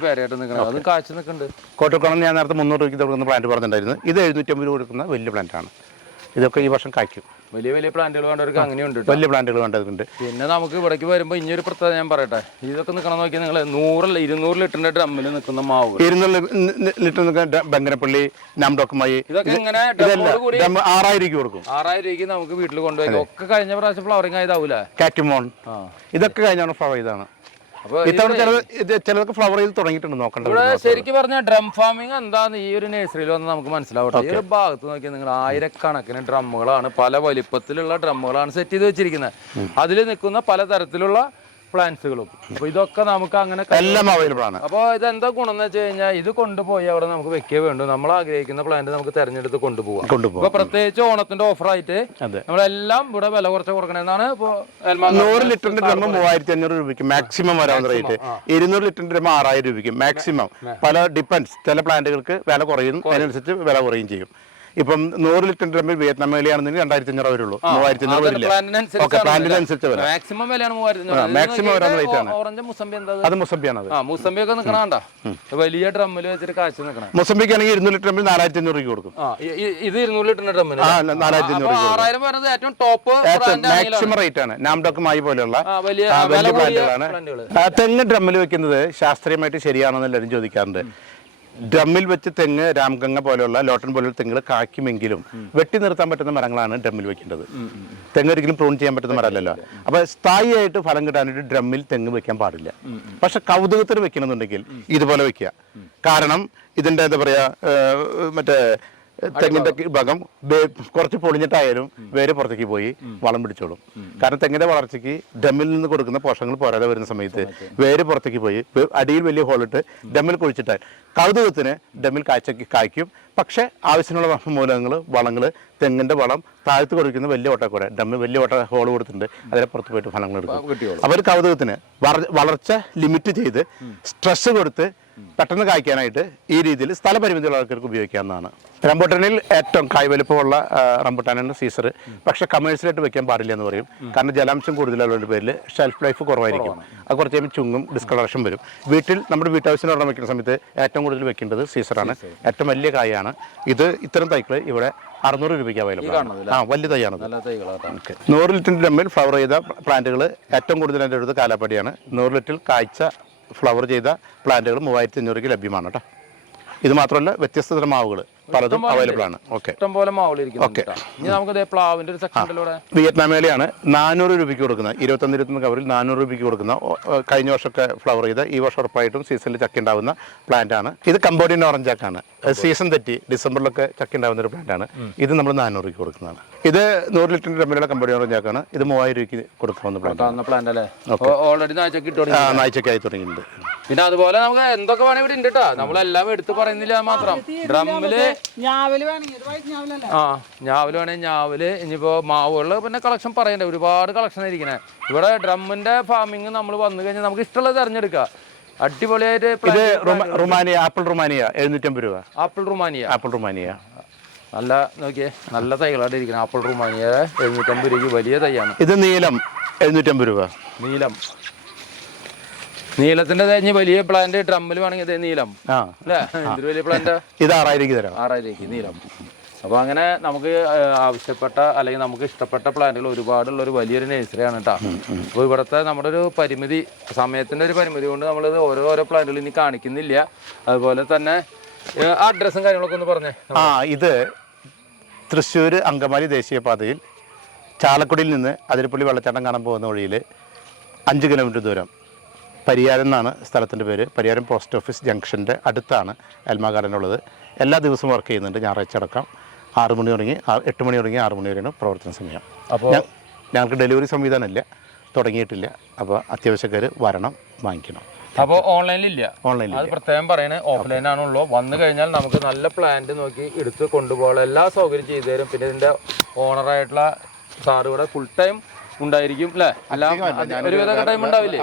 ഞാൻ നേരത്തെ മുന്നൂറ് രൂപയ്ക്ക് കൊടുക്കുന്ന പ്ലാന്റ് പറഞ്ഞിട്ടുണ്ടായിരുന്നു. ഇത് എഴുന്നൂറ്റമ്പത് രൂപ കൊടുക്കുന്ന വലിയ പ്ലാന്റ് ആണ്. ഇതൊക്കെ ഈ വർഷം കായ്ക്കും വലിയ വലിയ പ്ലാന്റുകൾ വേണ്ടവർക്ക് അങ്ങനെയുണ്ട്. വലിയ പ്ലാന്റുകൾ വേണ്ടതുണ്ട് പിന്നെ നമുക്ക് ഇവിടേക്ക് വരുമ്പോൾ ഇനിയൊരു പ്രത്യേകത ഞാൻ പറയട്ടെ. ഇതൊക്കെ നിൽക്കണം നോക്കിയാൽ നിങ്ങൾ നൂറല്ല ഇരുന്നൂറ് ലിറ്ററിന്റെ ഡ്രമ്മിൽ നിൽക്കുന്ന മാവ്. ഇരുന്നൂറ് ലിറ്റർ നിൽക്കുന്ന ബങ്കനപ്പള്ളി നാംഡോക്കുമായി ഇതൊക്കെ ഇങ്ങനെ ആറായിരം രൂപ കൊടുക്കും. ആറായിരം രൂപയ്ക്ക് നമുക്ക് വീട്ടിൽ കൊണ്ടുപോയി. ഒക്കെ കഴിഞ്ഞ പ്രാവശ്യം ഫ്ലവറിങ് ആയതാവൂലേ? കാറ്റുമോൺ ഇതൊക്കെ കഴിഞ്ഞാണ് ഫ്ലവർ ചെയ്താണ് അപ്പൊ ഇത്തവണ ഫ്ലവർ ചെയ്ത് തുടങ്ങിയിട്ടുണ്ട് ഇവിടെ ശരിക്കും പറഞ്ഞാൽ ഡ്രം ഫാമിംഗ് എന്താന്ന് ഈ ഒരു നഴ്സറിയിൽ വന്ന് നമുക്ക് മനസ്സിലാവട്ടെ. ഈ ഒരു ഭാഗത്ത് നോക്കിയാൽ നിങ്ങൾ ആയിരക്കണക്കിന് ഡ്രമ്മുകളാണ് പല വലിപ്പത്തിലുള്ള ഡ്രമ്മുകളാണ് സെറ്റ് ചെയ്ത് വെച്ചിരിക്കുന്നത്. അതിൽ നിൽക്കുന്ന പലതരത്തിലുള്ള പ്ലാന്റ്സുകളും അപ്പൊ ഇതൊക്കെ നമുക്ക് അങ്ങനെ എല്ലാം അവൈലബിൾ ആണ്. അപ്പോൾ ഇതെന്താ ഗുണം എന്ന് വെച്ച് കഴിഞ്ഞാൽ ഇത് കൊണ്ടുപോയി അവിടെ നമുക്ക് വെക്കേ വേണ്ടു. നമ്മൾ ആഗ്രഹിക്കുന്ന പ്ലാന്റ് നമുക്ക് തെരഞ്ഞെടുത്ത് കൊണ്ടുപോകാം കൊണ്ടുപോകും ഇപ്പൊ പ്രത്യേകിച്ച് ഓണത്തിന്റെ ഓഫർ ആയിട്ട് നമ്മളെല്ലാം ഇവിടെ വില കുറച്ച് കൊടുക്കണമെന്നാണ് ഇപ്പൊ നൂറ് ലിറ്ററിന്റെ ഡ്രം മൂവായിരത്തി അഞ്ഞൂറ് രൂപയ്ക്ക് മാക്സിമം വരാവുന്ന റേറ്റ് ഇരുന്നൂറ് ലിറ്ററിന്റെ ആറായിരം രൂപയ്ക്ക് മാക്സിമം പല ഡിപ്പെൻസ് ചില പ്ലാന്റുകൾക്ക് വില കുറയും. അതിനനുസരിച്ച് വില കുറയും ചെയ്യും. ഇപ്പം നൂറ് ലിറ്റർ ഡ്രമ്മിൽ വിയറ്റ്നാം വിലയാണെന്നുണ്ടെങ്കിൽ രണ്ടായിരത്തി അഞ്ഞൂറ് വരുള്ളൂ മൂവായിരത്തി അഞ്ഞൂറ് വരില്ല? ഓക്കെ പ്ലാന്റിനനുസരിച്ച് വരാം മാക്സിമം വിലയാണ് മൂവായിരത്തി maximum വരാവുന്ന ആണ്. ഓറഞ്ച് മുസംബി അത് മുസംബിയാണ് അത് മുസമ്പി ഒക്കെ നിക്കണണ്ട വലിയ ഡ്രമ്മിൽ വെച്ചിട്ട് കാശ് നിൽക്കണം മുസംബിക്ക് ആണെങ്കിൽ ഇരുന്നൂറ് ലിറ്റർ നാലായിരത്തി അഞ്ഞൂറ് രൂപ കൊടുക്കും. ഇത് ഇരുന്നൂറ് ലിറ്റർ ഡ്രമ്മിൽ നാലായിരത്തി അഞ്ഞൂറ് ആറായിരം വരുന്നത് ഏറ്റവും ടോപ്പ് മാക്സിമം റേറ്റ് ആണ് നാംഡോക്കുമായി പോലെയുള്ള വലിയ പ്ലാന്റുകളാണ് തെങ്ങ് ഡ്രമ്മിൽ വെക്കുന്നത് ശാസ്ത്രീയമായിട്ട് ശരിയാണെന്ന് എല്ലാവരും ചോദിക്കാറുണ്ട്. ഡ്രമ്മിൽ വെച്ച് തെങ്ങ് രാംഗംഗ പോലെയുള്ള ലോട്ടൻ പോലെയുള്ള തെങ്ങുകൾ കായ്ക്കുമെങ്കിലും വെട്ടി നിർത്താൻ പറ്റുന്ന മരങ്ങളാണ് ഡ്രമ്മിൽ വെക്കേണ്ടത്. തെങ്ങ് ഒരിക്കലും പ്രൂൺ ചെയ്യാൻ പറ്റുന്ന മരമല്ലല്ലോ. അപ്പൊ സ്ഥായിയായിട്ട് ഫലം കിട്ടാനായിട്ട് ഡ്രമ്മിൽ തെങ്ങ് വെക്കാൻ പാടില്ല. പക്ഷെ കൗതുകത്തിന് വെക്കണമെന്നുണ്ടെങ്കിൽ ഇതുപോലെ വെക്കുക. കാരണം ഇതിന്റെ എന്താ പറയാ മറ്റേ തെങ്ങിന്റെ ഭാഗം. കുറച്ച് പൊളിഞ്ഞിട്ടായാലും വേര് പുറത്തേക്ക് പോയി വളം പിടിച്ചോളും. കാരണം തെങ്ങിന്റെ വളർച്ചയ്ക്ക് ഡമ്മിൽ നിന്ന് കൊടുക്കുന്ന പോഷകങ്ങൾ പോരാതെ വരുന്ന സമയത്ത് വേര് പുറത്തേക്ക് പോയി അടിയിൽ വലിയ ഹോളിട്ട് ഡമ്മിൽ കുഴിച്ചിട്ടാൽ കൗതുകത്തിന് ഡമ്മിൽ കാഴ്ച കായ്ക്കും. പക്ഷെ ആവശ്യമുള്ള മൂലകങ്ങൾ വളങ്ങൾ തെങ്ങിന്റെ വളം താഴ്ത്തു കൊടുക്കുന്ന വലിയ ഓട്ടക്കൂടെ ഡമ്മിൽ വലിയ ഓട്ട ഹോൾ കൊടുത്തിട്ടുണ്ട്. അതിനെ പുറത്ത് പോയിട്ട് ഫലങ്ങൾ എടുക്കും. അവർ കൗതുകത്തിന് വളർച്ച ലിമിറ്റ് ചെയ്ത് സ്ട്രെസ് കൊടുത്ത് പെട്ടെന്ന് കായ്ക്കാനായിട്ട് ഈ രീതിയിൽ സ്ഥലപരിമിതിയുള്ള ആൾക്കാർക്ക് ഉപയോഗിക്കാവുന്നതാണ്. റംബുട്ടാനിൽ ഏറ്റവും കായ് വലുപ്പമുള്ള റംബുട്ടാനാണ് സീസർ പക്ഷെ കമേഴ്സ്യലായിട്ട് വെക്കാൻ പാടില്ല എന്ന് പറയും. കാരണം ജലാംശം കൂടുതലുള്ളവരുടെ പേരിൽ ഷെൽഫ് ലൈഫ് കുറവായിരിക്കും. അത് കുറച്ച് കഴിയുമ്പോൾ ചുങ്ങും ഡിസ്കളറേഷൻ വരും. വീട്ടിൽ നമ്മുടെ വീട്ടാവശ്യത്തിനോടം വെക്കുന്ന സമയത്ത് ഏറ്റവും കൂടുതൽ വെക്കേണ്ടത് സീസറാണ് ഏറ്റവും വലിയ കായാണ്. ഇത് ഇത്തരം തൈകൾ ഇവിടെ അറുന്നൂറ് രൂപയ്ക്ക് അവൈലബിൾ ആണ്. ആ വലിയ തൈയാണ് നൂറ് ലിറ്ററിന്റെ ഡമ്മിൽ ഫ്ലവർ ചെയ്ത പ്ലാന്റുകൾ ഏറ്റവും കൂടുതൽ എന്റെ അടുത്ത് കാലാപ്പടിയാണ്. നൂറ് ലിറ്ററിൽ കാഴ്ച ഫ്ലവർ ചെയ്ത പ്ലാന്റുകൾ മൂവായിരത്തി അഞ്ഞൂറ് ലഭ്യമാണ് കേട്ടോ. ഇത് മാത്രമല്ല വ്യത്യസ്ത തരം മാവുകൾ പലതും അവൈലബിൾ ആണ്. ഓക്കെ ഇഷ്ടം പോലെ മാവുകളിരിക്കുന്നുണ്ട് കേട്ടോ. ഇനി നമുക്ക് ദേ പ്ലാവിന്റെ ഒരു നാനൂറ് രൂപയ്ക്ക് കൊടുക്കുന്ന ഇരുപത്തൊന്ന് ഇരുപത്തൊന്ന് കവറിൽ നാനൂറ് രൂപയ്ക്ക് കൊടുക്കുന്ന. കഴിഞ്ഞ വർഷമൊക്കെ ഫ്ലവർ ചെയ്ത ഈ വർഷം ഉറപ്പായിട്ടും സീസണിൽ ചക്ക ഉണ്ടാവുന്ന പ്ലാന്റ് ആണ്. ഇത് കമ്പോഡിയൻ ഓറഞ്ച് ചക്കാണ്. സീസൺ തെറ്റി ഡിസംബറിലൊക്കെ ചക്ക ഉണ്ടാവുന്ന ഒരു പ്ലാന്റ് ആണ്. ഇത് നമ്മൾ നാനൂറ് രൂപയ്ക്ക് കൊടുക്കുന്നതാണ്. ഇത് നൂറ് ലിറ്ററിന്റെ ഡമ്മിലുള്ള കമ്പോഡിയൻ ഓറഞ്ച് ചക്കാണ്. ഇത് മൂവായിരം രൂപയ്ക്ക് കൊടുക്കാവുന്ന പ്ലാന്റ് അല്ലേ? ഓൾറെഡി തുടങ്ങിയിട്ടുണ്ട്. പിന്നെ അതുപോലെ നമുക്ക് എന്തൊക്കെ വേണമെങ്കിൽ ഇവിടെ ഉണ്ട് കേട്ടോ. നമ്മളെല്ലാം എടുത്തു പറയുന്നില്ല മാത്രം. ഡ്രമ്മിൽ ഞാവൽ വേണമെങ്കിൽ ഇത് വൈറ്റ് ആ ഞാവൽ വേണേ ഞാവൽ ഇനിയിപ്പോ മാവുള്ള പിന്നെ കളക്ഷൻ പറയണ്ടേ? ഒരുപാട് കളക്ഷൻ ആയിരിക്കണേ ഇവിടെ ഡ്രമ്മിന്റെ ഫാമിങ് നമ്മൾ വന്നു കഴിഞ്ഞാൽ നമുക്ക് ഇഷ്ടമുള്ളത് തിരഞ്ഞെടുക്കാം. അടിപൊളിയായിട്ട് ഇത് റുമാനിയ ആപ്പിൾ റുമാനിയ എഴുന്നൂറ്റമ്പത് രൂപ. ആപ്പിൾ റുമാനിയ. ആപ്പിൾ റുമാനിയ. നല്ല നോക്കിയേ നല്ല തൈകളായിട്ട് ഇരിക്കണം ആപ്പിൾ റുമാനിയ എഴുന്നൂറ്റമ്പത് രൂപ വലിയ തൈയാണ്. ഇത് നീലം എഴുന്നൂറ്റമ്പത് രൂപ. നീലം. നീലത്തിന്റെ തേഞ്ഞ് വലിയ പ്ലാന്റ് ഡ്രമ്മിൽ വേണമെങ്കിൽ നീലം. എന്തൊരു വലിയ പ്ലാന്റ് ഇത് ആറായിരം തരാം. ആറായിരം നീലം. അപ്പൊ അങ്ങനെ നമുക്ക് ആവശ്യപ്പെട്ട അല്ലെങ്കിൽ നമുക്ക് ഇഷ്ടപ്പെട്ട പ്ലാന്റുകൾ ഒരുപാടുള്ള ഒരു വലിയൊരു നഴ്സറിയാണ് കേട്ടോ അപ്പോൾ ഇവിടുത്തെ നമ്മുടെ ഒരു പരിമിതി സമയത്തിന്റെ ഒരു പരിമിതി കൊണ്ട് നമ്മളിത് ഓരോ ഓരോ പ്ലാന്റുകൾ ഇനി കാണിക്കുന്നില്ല. അതുപോലെ തന്നെ അഡ്രസ്സും കാര്യങ്ങളൊക്കെ ഒന്ന് പറഞ്ഞേ. ആ ഇത് തൃശ്ശൂർ അങ്കമാലി ദേശീയപാതയിൽ ചാലക്കുടിയിൽ നിന്ന് അതിരപ്പള്ളി വെള്ളച്ചാട്ടം കാണാൻ പോകുന്ന വഴിയിൽ അഞ്ച് കിലോമീറ്റർ ദൂരം. പരിയാരം എന്നാണ് സ്ഥലത്തിന്റെ പേര്. പരിയാരം പോസ്റ്റ് ഓഫീസ് ജംഗ്ഷന്റെ അടുത്താണ് എൽമ ഗാർഡൻ ഉള്ളത് എല്ലാ ദിവസവും വർക്ക് ചെയ്യുന്നുണ്ട്. ഞായറാഴ്ച അടക്കം ആറ് മണി തുടങ്ങി എട്ട് മണി തുടങ്ങി ആറ് മണി വരെയാണ് പ്രവർത്തന സമയം. അപ്പോൾ ഞങ്ങൾക്ക് ഡെലിവറി സംവിധാനമില്ല തുടങ്ങിയിട്ടില്ല. അപ്പോൾ അത്യാവശ്യക്കാർ വരണം വാങ്ങിക്കണം. അപ്പോൾ ഓൺലൈനിലില്ല? ഓൺലൈനിൽ അത് പ്രത്യേകം പറയണേ ഓഫ്ലൈൻ ആണുള്ളൂ വന്നു കഴിഞ്ഞാൽ നമുക്ക് നല്ല പ്ലാന്റ് നോക്കി എടുത്ത് കൊണ്ടുപോകാനുള്ള എല്ലാ സൗകര്യം ചെയ്തു തരും. പിന്നെ ഇതിന്റെ ഓണറായിട്ടുള്ള സാറ് ഇവിടെ ഫുൾ ടൈം ഉണ്ടായിരിക്കും അല്ലേ? ഒരു ഒരുവിധ ടൈം ഉണ്ടാവില്ലേ?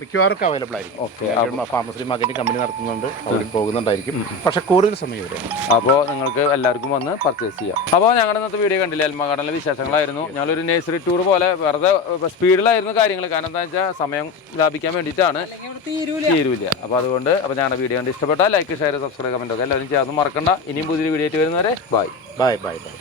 മിക്കവാറും അവൈലബിൾ ആയിരിക്കും. ഓക്കെ ഫാർമസി മകന്റെ കമ്പനി നടത്തുന്നുണ്ട്. അവർ പോകുന്നുണ്ടായിരിക്കും. പക്ഷെ കൂടുതൽ സമയം വരെ അപ്പോൾ നിങ്ങൾക്ക് എല്ലാവർക്കും വന്ന് പർച്ചേസ് ചെയ്യാം. അപ്പോൾ ഞങ്ങളുടെ ഇന്നത്തെ വീഡിയോ കണ്ടില്ല? എൽമഗാർഡനിലെ വിശേഷങ്ങളായിരുന്നു. ഞങ്ങളൊരു നേഴ്സറി ടൂർ പോലെ വെറുതെ സ്പീഡിലായിരുന്നു കാര്യങ്ങൾ. കാരണം എന്താ വെച്ചാൽ സമയം ലാഭിക്കാൻ വേണ്ടിയിട്ടാണ്. തീരൂല. തീരുവില്ല അപ്പോൾ അതുകൊണ്ട് അപ്പോൾ ഞങ്ങളുടെ വീഡിയോ കണ്ട് ഇഷ്ടപ്പെട്ടാൽ ലൈക്ക് ഷെയർ സബ്സ്ക്രൈബ് കമന്റ് ഒക്കെ എല്ലാവരും ചെയ്യാതെ മറക്കണ്ട. ഇനിയും പുതിയൊരു വീഡിയോ ആയിട്ട് വരുന്നവരെ ബൈ ബൈ ബൈ ബൈ